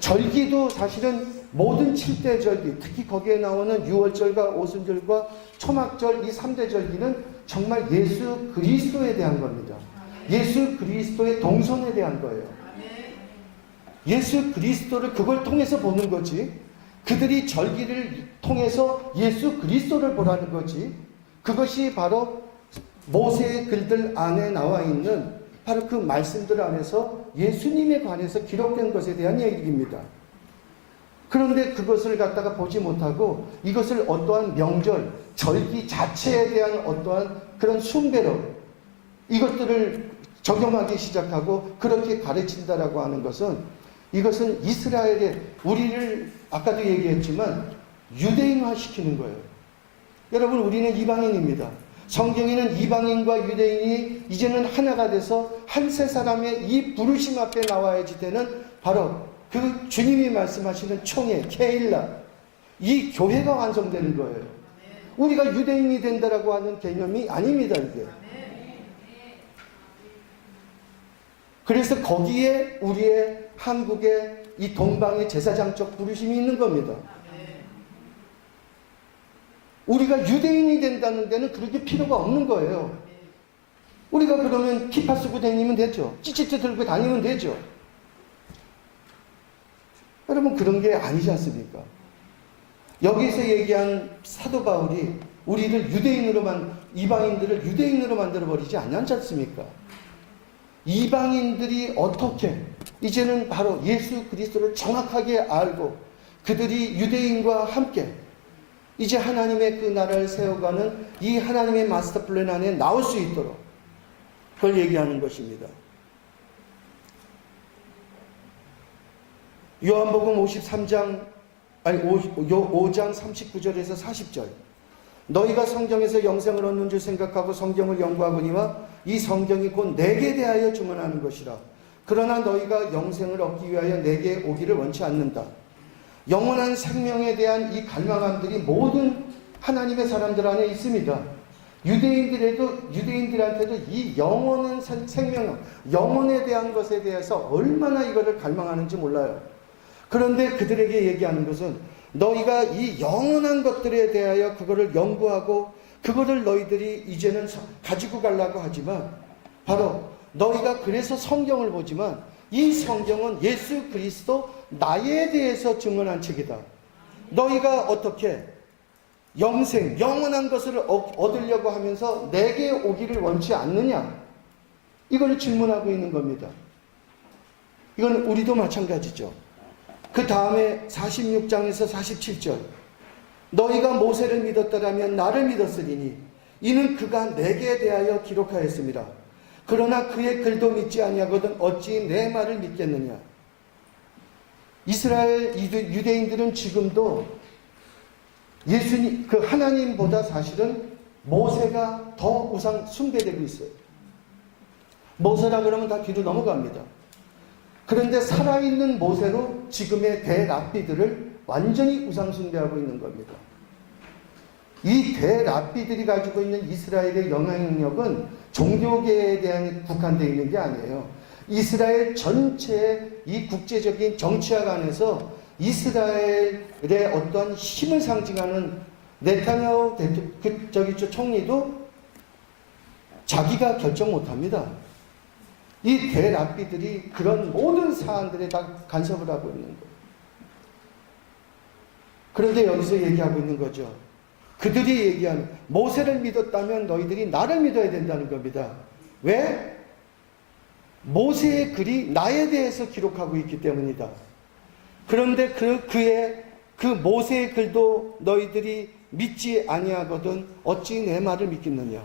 절기도 사실은 모든 7대 절기, 특히 거기에 나오는 유월절과 오순절과 초막절, 이 3대 절기는 정말 예수 그리스도에 대한 겁니다. 예수 그리스도의 동선에 대한 거예요. 예수 그리스도를 그걸 통해서 보는 거지. 그들이 절기를 통해서 예수 그리스도를 보라는 거지. 그것이 바로 모세의 글들 안에 나와 있는 바로 그 말씀들 안에서 예수님에 관해서 기록된 것에 대한 얘기입니다. 그런데 그것을 갖다가 보지 못하고 이것을 어떠한 명절, 절기 자체에 대한 어떠한 그런 숭배로 이것들을 적용하기 시작하고 그렇게 가르친다라고 하는 것은 이것은 이스라엘의 우리를 아까도 얘기했지만 유대인화 시키는 거예요. 여러분, 우리는 이방인입니다. 성경에는 이방인과 유대인이 이제는 하나가 돼서 한 세 사람의 이 부르심 앞에 나와야지 되는 바로 그 주님이 말씀하시는 총회, 케일라, 이 교회가 완성되는 거예요. 우리가 유대인이 된다라고 하는 개념이 아닙니다, 이게. 그래서 거기에 우리의 한국의 이 동방의 제사장적 부르심이 있는 겁니다. 우리가 유대인이 된다는 데는 그렇게 필요가 없는 거예요. 우리가 그러면 키파 쓰고 다니면 되죠. 찌찌찌 들고 다니면 되죠. 여러분, 그런 게 아니지 않습니까? 여기서 얘기한 사도 바울이 우리를 이방인들을 유대인으로 만들어버리지 않지 않습니까? 이방인들이 어떻게 이제는 바로 예수 그리스도를 정확하게 알고 그들이 유대인과 함께 이제 하나님의 그 나라를 세워가는 이 하나님의 마스터 플랜 안에 나올 수 있도록 그걸 얘기하는 것입니다. 요한복음 5장 39절에서 40절. 너희가 성경에서 영생을 얻는 줄 생각하고 성경을 연구하거니와 이 성경이 곧 내게 대하여 주문하는 것이라. 그러나 너희가 영생을 얻기 위하여 내게 오기를 원치 않는다. 영원한 생명에 대한 이 갈망함들이 모든 하나님의 사람들 안에 있습니다. 유대인들한테도 이 영원한 생명, 영혼에 대한 것에 대해서 얼마나 이거를 갈망하는지 몰라요. 그런데 그들에게 얘기하는 것은 너희가 이 영원한 것들에 대하여 그거를 연구하고 그거를 너희들이 이제는 가지고 가려고 하지만 바로 너희가 그래서 성경을 보지만 이 성경은 예수 그리스도 나에 대해서 증언한 책이다. 너희가 어떻게 영생, 영원한 것을 얻으려고 하면서 내게 오기를 원치 않느냐? 이걸 질문하고 있는 겁니다. 이건 우리도 마찬가지죠. 그 다음에 46장에서 47절. 너희가 모세를 믿었더라면 나를 믿었으리니 이는 그가 내게 대하여 기록하였습니다. 그러나 그의 글도 믿지 아니하거든 어찌 내 말을 믿겠느냐. 이스라엘 유대인들은 지금도 예수님, 그 하나님보다 사실은 모세가 더 우상 숭배되고 있어요. 모세라 그러면 다 뒤로 넘어갑니다. 그런데 살아있는 모세로 지금의 대랍비들을 완전히 우상 숭배하고 있는 겁니다. 이 대랍비들이 가지고 있는 이스라엘의 영향력은 종교계에 대한 국한되어 있는 게 아니에요. 이스라엘 전체의 이 국제적인 정치학 안에서 이스라엘의 어떤 힘을 상징하는 네타냐후 총리도 자기가 결정 못합니다. 이 대랍비들이 그런 모든 사안들에 다 간섭을 하고 있는 거예요. 그런데 여기서 얘기하고 있는 거죠. 그들이 얘기하는 모세를 믿었다면 너희들이 나를 믿어야 된다는 겁니다. 왜? 모세의 글이 나에 대해서 기록하고 있기 때문이다. 그런데 그 모세의 글도 너희들이 믿지 아니하거든 어찌 내 말을 믿겠느냐.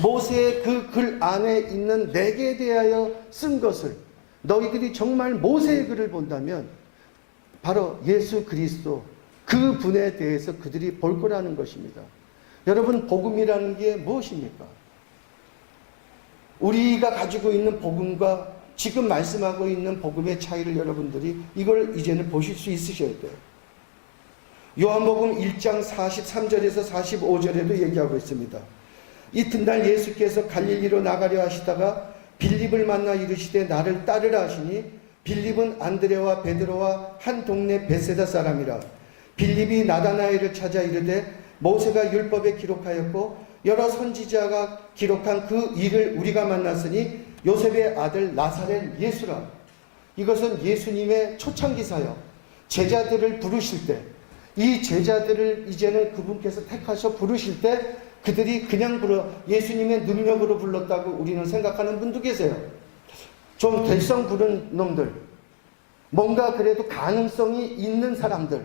모세의 그 글 안에 있는 내게 대하여 쓴 것을 너희들이 정말 모세의 글을 본다면 바로 예수 그리스도 그 분에 대해서 그들이 볼 거라는 것입니다. 여러분, 복음이라는 게 무엇입니까? 우리가 가지고 있는 복음과 지금 말씀하고 있는 복음의 차이를 여러분들이 이걸 이제는 보실 수 있으셔야 돼요. 요한복음 1장 43절에서 45절에도 얘기하고 있습니다. 이튿날 예수께서 갈릴리로 나가려 하시다가 빌립을 만나 이르시되 나를 따르라 하시니 빌립은 안드레와 베드로와 한 동네 베세다 사람이라. 빌립이 나다나엘을 찾아 이르되 모세가 율법에 기록하였고 여러 선지자가 기록한 그 일을 우리가 만났으니 요셉의 아들 나사렛 예수라. 이것은 예수님의 초창기사요. 제자들을 부르실 때, 이 제자들을 이제는 그분께서 택하셔 부르실 때 그들이 그냥 예수님의 능력으로 불렀다고 우리는 생각하는 분도 계세요. 좀 될성 부른 놈들, 뭔가 그래도 가능성이 있는 사람들.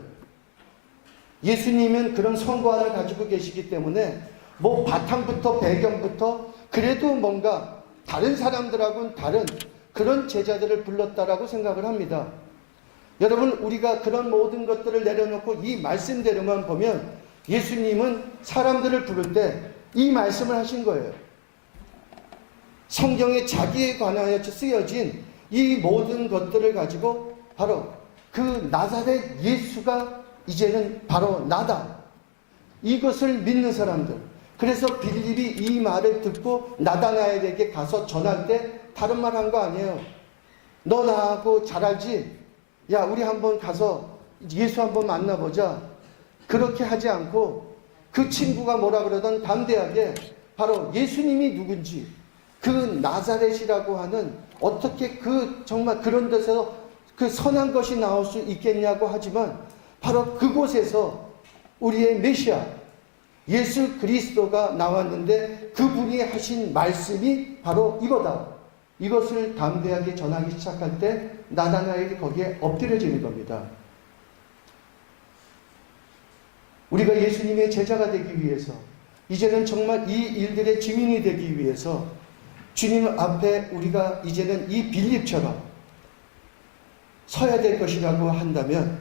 예수님은 그런 성과를 가지고 계시기 때문에 뭐 바탕부터 배경부터 그래도 뭔가 다른 사람들하고는 다른 그런 제자들을 불렀다라고 생각을 합니다. 여러분, 우리가 그런 모든 것들을 내려놓고 이 말씀대로만 보면 예수님은 사람들을 부를 때 이 말씀을 하신 거예요. 성경에 자기에 관하여 쓰여진 이 모든 것들을 가지고 바로 그 나사렛 예수가 이제는 바로 나다. 이것을 믿는 사람들. 그래서 빌립이 이 말을 듣고 나다나엘에게 가서 전할 때 다른 말 한 거 아니에요. 너 나하고 잘 알지? 야, 우리 한번 가서 예수 한번 만나보자. 그렇게 하지 않고 그 친구가 뭐라 그러던 담대하게 바로 예수님이 누군지, 그 나사렛이라고 하는 어떻게 그 정말 그런 데서 그 선한 것이 나올 수 있겠냐고 하지만 바로 그곳에서 우리의 메시아 예수 그리스도가 나왔는데 그분이 하신 말씀이 바로 이거다. 이것을 담대하게 전하기 시작할 때 나다나엘이 거기에 엎드려지는 겁니다. 우리가 예수님의 제자가 되기 위해서, 이제는 정말 이 일들의 증인이 되기 위해서 주님 앞에 우리가 이제는 이 빌립처럼 서야 될 것이라고 한다면,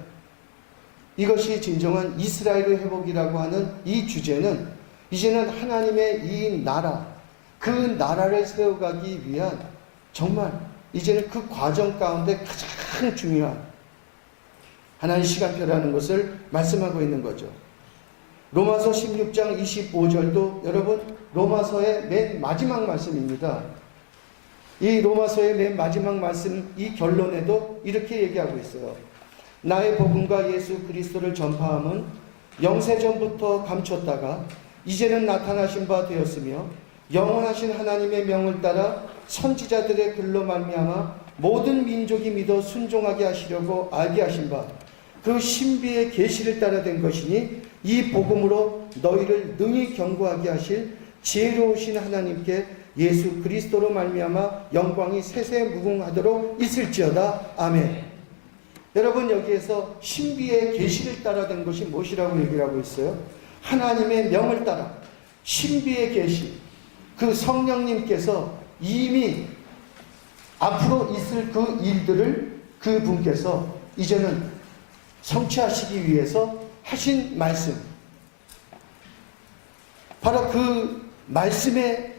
이것이 진정한 이스라엘의 회복이라고 하는 이 주제는 이제는 하나님의 이 나라, 그 나라를 세워가기 위한 정말 이제는 그 과정 가운데 가장 중요한 하나의 시간표라는 것을 말씀하고 있는 거죠. 로마서 16장 25절도 여러분 로마서의 맨 마지막 말씀입니다. 이 로마서의 맨 마지막 말씀, 이 결론에도 이렇게 얘기하고 있어요. 나의 복음과 예수 그리스도를 전파함은 영세전부터 감췄다가 이제는 나타나신 바 되었으며 영원하신 하나님의 명을 따라 선지자들의 글로 말미암아 모든 민족이 믿어 순종하게 하시려고 알게 하신 바 그 신비의 계시를 따라 된 것이니 이 복음으로 너희를 능히 견고하게 하실 지혜로우신 하나님께 예수 그리스도로 말미암아 영광이 세세 무궁하도록 있을지어다. 아멘. 여러분, 여기에서 신비의 계시를 따라 된 것이 무엇이라고 얘기를 하고 있어요? 하나님의 명을 따라 신비의 계시, 그 성령님께서 이미 앞으로 있을 그 일들을 그 분께서 이제는 성취하시기 위해서 하신 말씀, 바로 그 말씀의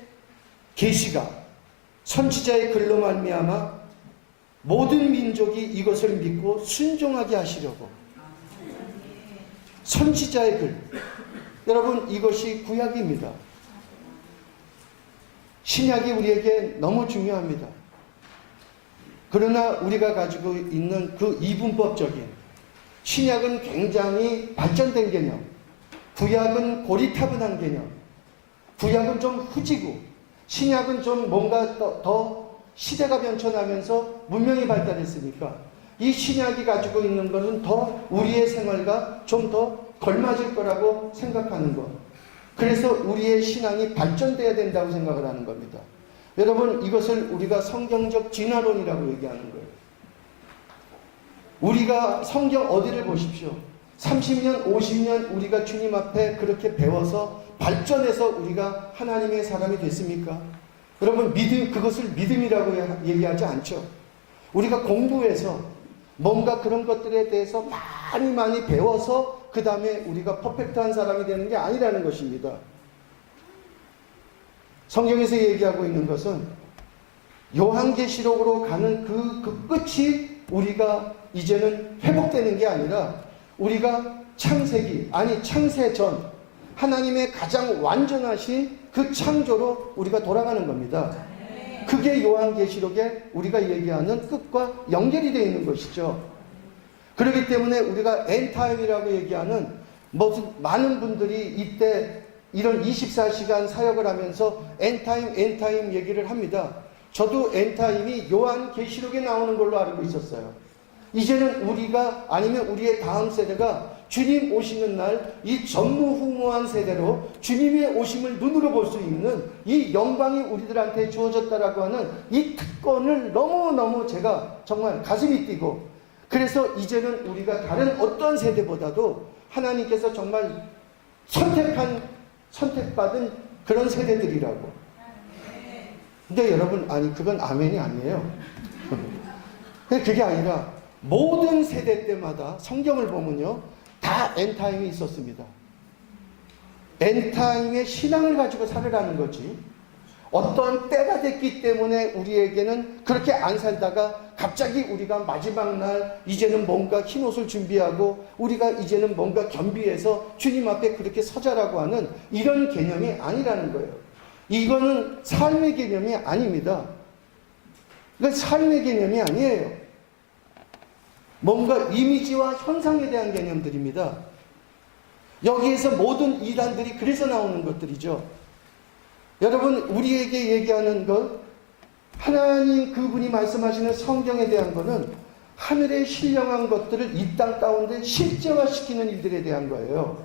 계시가 선지자의 글로 말미암아 모든 민족이 이것을 믿고 순종하게 하시려고. 선지자의 글. 여러분, 이것이 구약입니다. 신약이 우리에게 너무 중요합니다. 그러나 우리가 가지고 있는 그 이분법적인, 신약은 굉장히 발전된 개념, 구약은 고리타분한 개념, 구약은 좀 후지고 신약은 좀 뭔가 더 시대가 변천하면서 문명이 발달했으니까 이 신약이 가지고 있는 것은 더 우리의 생활과 좀 더 걸맞을 거라고 생각하는 것. 그래서 우리의 신앙이 발전돼야 된다고 생각을 하는 겁니다. 여러분, 이것을 우리가 성경적 진화론이라고 얘기하는 거예요. 우리가 성경 어디를 보십시오. 30년, 50년 우리가 주님 앞에 그렇게 배워서 발전해서 우리가 하나님의 사람이 됐습니까? 여러분, 그것을 믿음이라고 얘기하지 않죠. 우리가 공부해서 뭔가 그런 것들에 대해서 많이 배워서 그 다음에 우리가 퍼펙트한 사람이 되는 게 아니라는 것입니다. 성경에서 얘기하고 있는 것은 요한계시록으로 가는 그 끝이 우리가 이제는 회복되는 게 아니라 우리가 창세기, 아니 창세 전 하나님의 가장 완전하신 그 창조로 우리가 돌아가는 겁니다. 그게 요한계시록에 우리가 얘기하는 끝과 연결이 되어 있는 것이죠. 그렇기 때문에 우리가 엔타임이라고 얘기하는 많은 분들이 이때 이런 24시간 사역을 하면서 엔타임 얘기를 합니다. 저도 엔타임이 요한계시록에 나오는 걸로 알고 있었어요. 이제는 우리가, 아니면 우리의 다음 세대가 주님 오시는 날 이 전무후무한 세대로 주님의 오심을 눈으로 볼 수 있는 이 영광이 우리들한테 주어졌다라고 하는 이 특권을 너무너무 제가 정말 가슴이 뛰고, 그래서 이제는 우리가 다른 어떤 세대보다도 하나님께서 정말 선택받은 그런 세대들이라고. 근데 여러분, 아니 그건 아멘이 아니에요. 그게 아니라 모든 세대 때마다 성경을 보면요, 다 엔타임이 있었습니다. 엔타임의 신앙을 가지고 살으라는 거지. 어떤 때가 됐기 때문에 우리에게는 그렇게 안 살다가 갑자기 우리가 마지막 날 이제는 뭔가 흰옷을 준비하고 우리가 이제는 뭔가 겸비해서 주님 앞에 그렇게 서자라고 하는 이런 개념이 아니라는 거예요. 이거는 삶의 개념이 아닙니다. 이건 삶의 개념이 아니에요. 뭔가 이미지와 현상에 대한 개념들입니다. 여기에서 모든 이단들이 그래서 나오는 것들이죠. 여러분, 우리에게 얘기하는 것, 하나님 그분이 말씀하시는 성경에 대한 것은 하늘에 신령한 것들을 이 땅 가운데 실제화시키는 일들에 대한 거예요.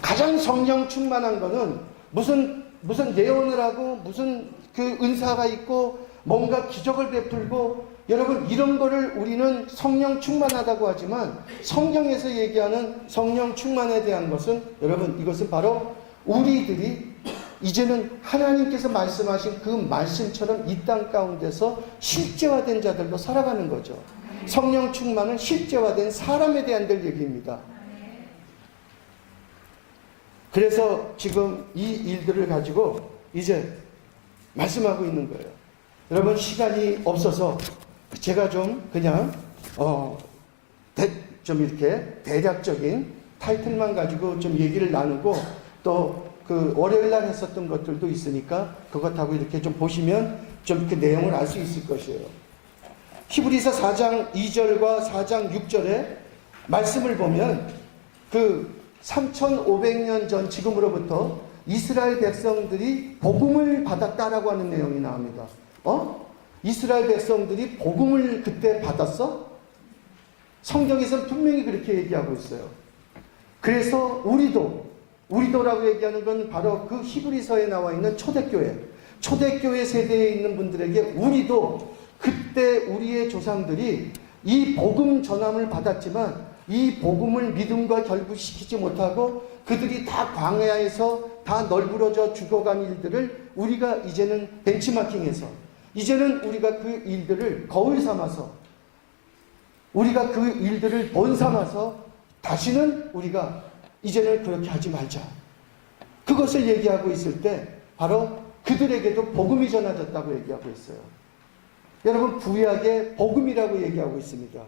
가장 성령 충만한 것은 무슨 예언을 하고 무슨 그 은사가 있고 뭔가 기적을 베풀고 여러분 이런 거를 우리는 성령 충만하다고 하지만 성경에서 얘기하는 성령 충만에 대한 것은 여러분 이것은 바로 우리들이 이제는 하나님께서 말씀하신 그 말씀처럼 이 땅 가운데서 실제화된 자들로 살아가는 거죠. 성령 충만은 실제화된 사람에 대한 얘기입니다. 그래서 지금 이 일들을 가지고 이제 말씀하고 있는 거예요. 여러분 시간이 없어서 제가 좀 그냥 좀 이렇게 대략적인 타이틀만 가지고 좀 얘기를 나누고 또 그 월요일 날 했었던 것들도 있으니까 그것하고 이렇게 좀 보시면 좀 그 내용을 알 수 있을 것이에요. 히브리서 4장 2절과 4장 6절에 말씀을 보면 그 3500년 전 지금으로부터 이스라엘 백성들이 복음을 받았다라고 하는 내용이 나옵니다. 이스라엘 백성들이 복음을 그때 받았어? 성경에서는 분명히 그렇게 얘기하고 있어요. 그래서 우리도라고 얘기하는 건 바로 그 히브리서에 나와 있는 초대교회 세대에 있는 분들에게 우리도 그때 우리의 조상들이 이 복음 전함을 받았지만 이 복음을 믿음과 결부시키지 못하고 그들이 다 광야에서 다 널브러져 죽어간 일들을 우리가 이제는 벤치마킹해서 이제는 우리가 그 일들을 거울 삼아서 우리가 그 일들을 본 삼아서 다시는 우리가 이제는 그렇게 하지 말자. 그것을 얘기하고 있을 때 바로 그들에게도 복음이 전해졌다고 얘기하고 있어요. 여러분 구약의 복음이라고 얘기하고 있습니다.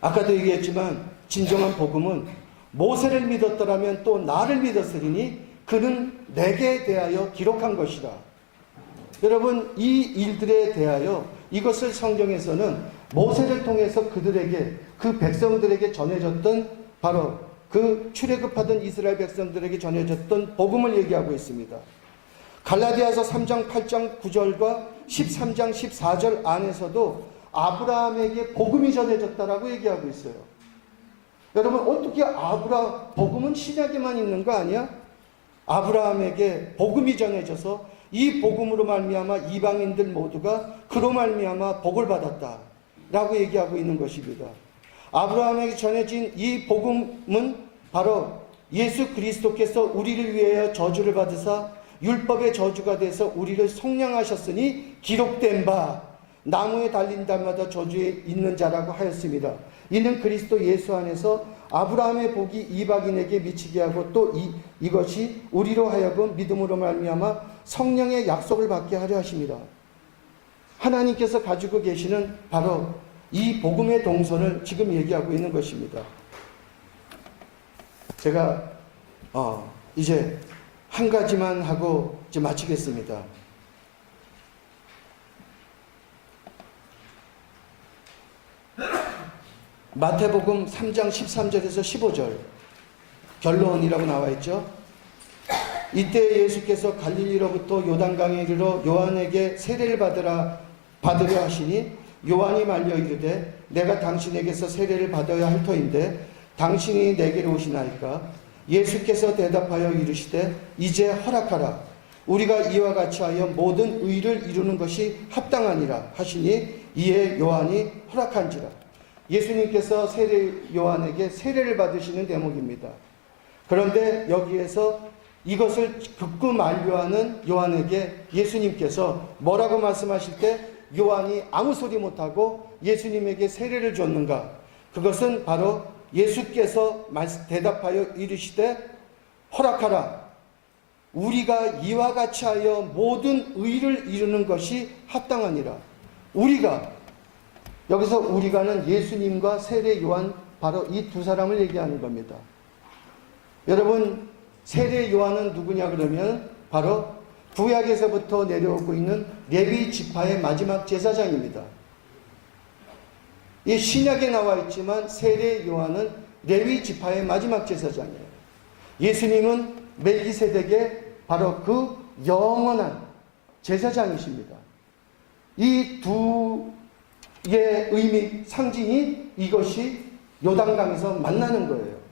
아까도 얘기했지만 진정한 복음은 모세를 믿었더라면 또 나를 믿었으리니 그는 내게 대하여 기록한 것이라. 여러분 이 일들에 대하여 이것을 성경에서는 모세를 통해서 그들에게 그 백성들에게 전해졌던 바로 그 출애굽하던 이스라엘 백성들에게 전해졌던 복음을 얘기하고 있습니다. 갈라디아서 3장 8장 9절과 13장 14절 안에서도 아브라함에게 복음이 전해졌다라고 얘기하고 있어요. 여러분 어떻게 복음은 신약에만 있는 거 아니야? 아브라함에게 복음이 전해져서 이 복음으로 말미암아 이방인들 모두가 그로 말미암아 복을 받았다라고 얘기하고 있는 것입니다. 아브라함에게 전해진 이 복음은 바로 예수 그리스도께서 우리를 위하여 저주를 받으사 율법의 저주가 돼서 우리를 속량하셨으니 기록된 바 나무에 달린 자마다 저주에 있는 자라고 하였습니다. 이는 그리스도 예수 안에서 아브라함의 복이 이방인에게 미치게 하고 또 이것이 우리로 하여금 믿음으로 말미암아 성령의 약속을 받게 하려 하십니다. 하나님께서 가지고 계시는 바로 이 복음의 동선을 지금 얘기하고 있는 것입니다. 제가 이제 한 가지만 하고 이제 마치겠습니다. 마태복음 3장 13절에서 15절 결론이라고 나와 있죠. 이때 예수께서 갈릴리로부터 요단강에 이르러 요한에게 세례를 받으려 하시니 요한이 말려 이르되 내가 당신에게서 세례를 받아야 할 터인데 당신이 내게로 오시나이까? 예수께서 대답하여 이르시되 이제 허락하라. 우리가 이와 같이 하여 모든 의를 이루는 것이 합당하니라 하시니 이에 요한이 허락한지라. 예수님께서 요한에게 세례를 받으시는 대목입니다. 그런데 여기에서 이것을 극구 만류하는 요한에게 예수님께서 뭐라고 말씀하실 때 요한이 아무 소리 못하고 예수님에게 세례를 줬는가? 그것은 바로 예수께서 대답하여 이르시되 허락하라. 우리가 이와 같이 하여 모든 의를 이루는 것이 합당하니라. 우리가, 여기서 우리가는 예수님과 세례 요한, 바로 이 두 사람을 얘기하는 겁니다. 여러분, 세례 요한은 누구냐 그러면 바로 구약에서부터 내려오고 있는 레위 지파의 마지막 제사장입니다. 이 신약에 나와 있지만 세례 요한은 레위 지파의 마지막 제사장이에요. 예수님은 멜기세덱의 바로 그 영원한 제사장이십니다. 이 두의 의미, 상징이 이것이 요단강에서 만나는 거예요.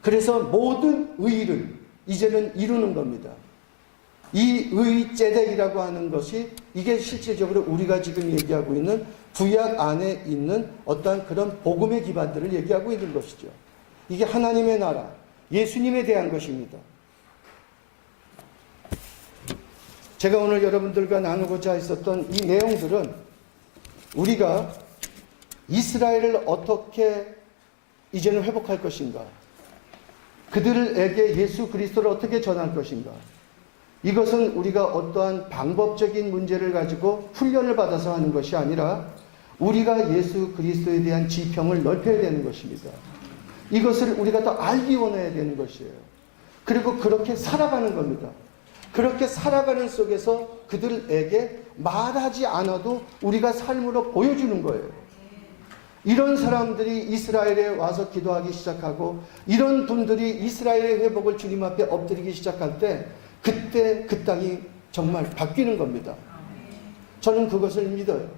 그래서 모든 의를 이제는 이루는 겁니다. 이 의제덱이라고 하는 것이 이게 실질적으로 우리가 지금 얘기하고 있는 구약 안에 있는 어떠한 그런 복음의 기반들을 얘기하고 있는 것이죠. 이게 하나님의 나라, 예수님에 대한 것입니다. 제가 오늘 여러분들과 나누고자 했었던 이 내용들은 우리가 이스라엘을 어떻게 이제는 회복할 것인가, 그들에게 예수 그리스도를 어떻게 전할 것인가, 이것은 우리가 어떠한 방법적인 문제를 가지고 훈련을 받아서 하는 것이 아니라 우리가 예수 그리스도에 대한 지평을 넓혀야 되는 것입니다. 이것을 우리가 더 알기 원해야 되는 것이에요. 그리고 그렇게 살아가는 겁니다. 그렇게 살아가는 속에서 그들에게 말하지 않아도 우리가 삶으로 보여주는 거예요. 이런 사람들이 이스라엘에 와서 기도하기 시작하고 이런 분들이 이스라엘의 회복을 주님 앞에 엎드리기 시작할 때 그때 그 땅이 정말 바뀌는 겁니다. 저는 그것을 믿어요.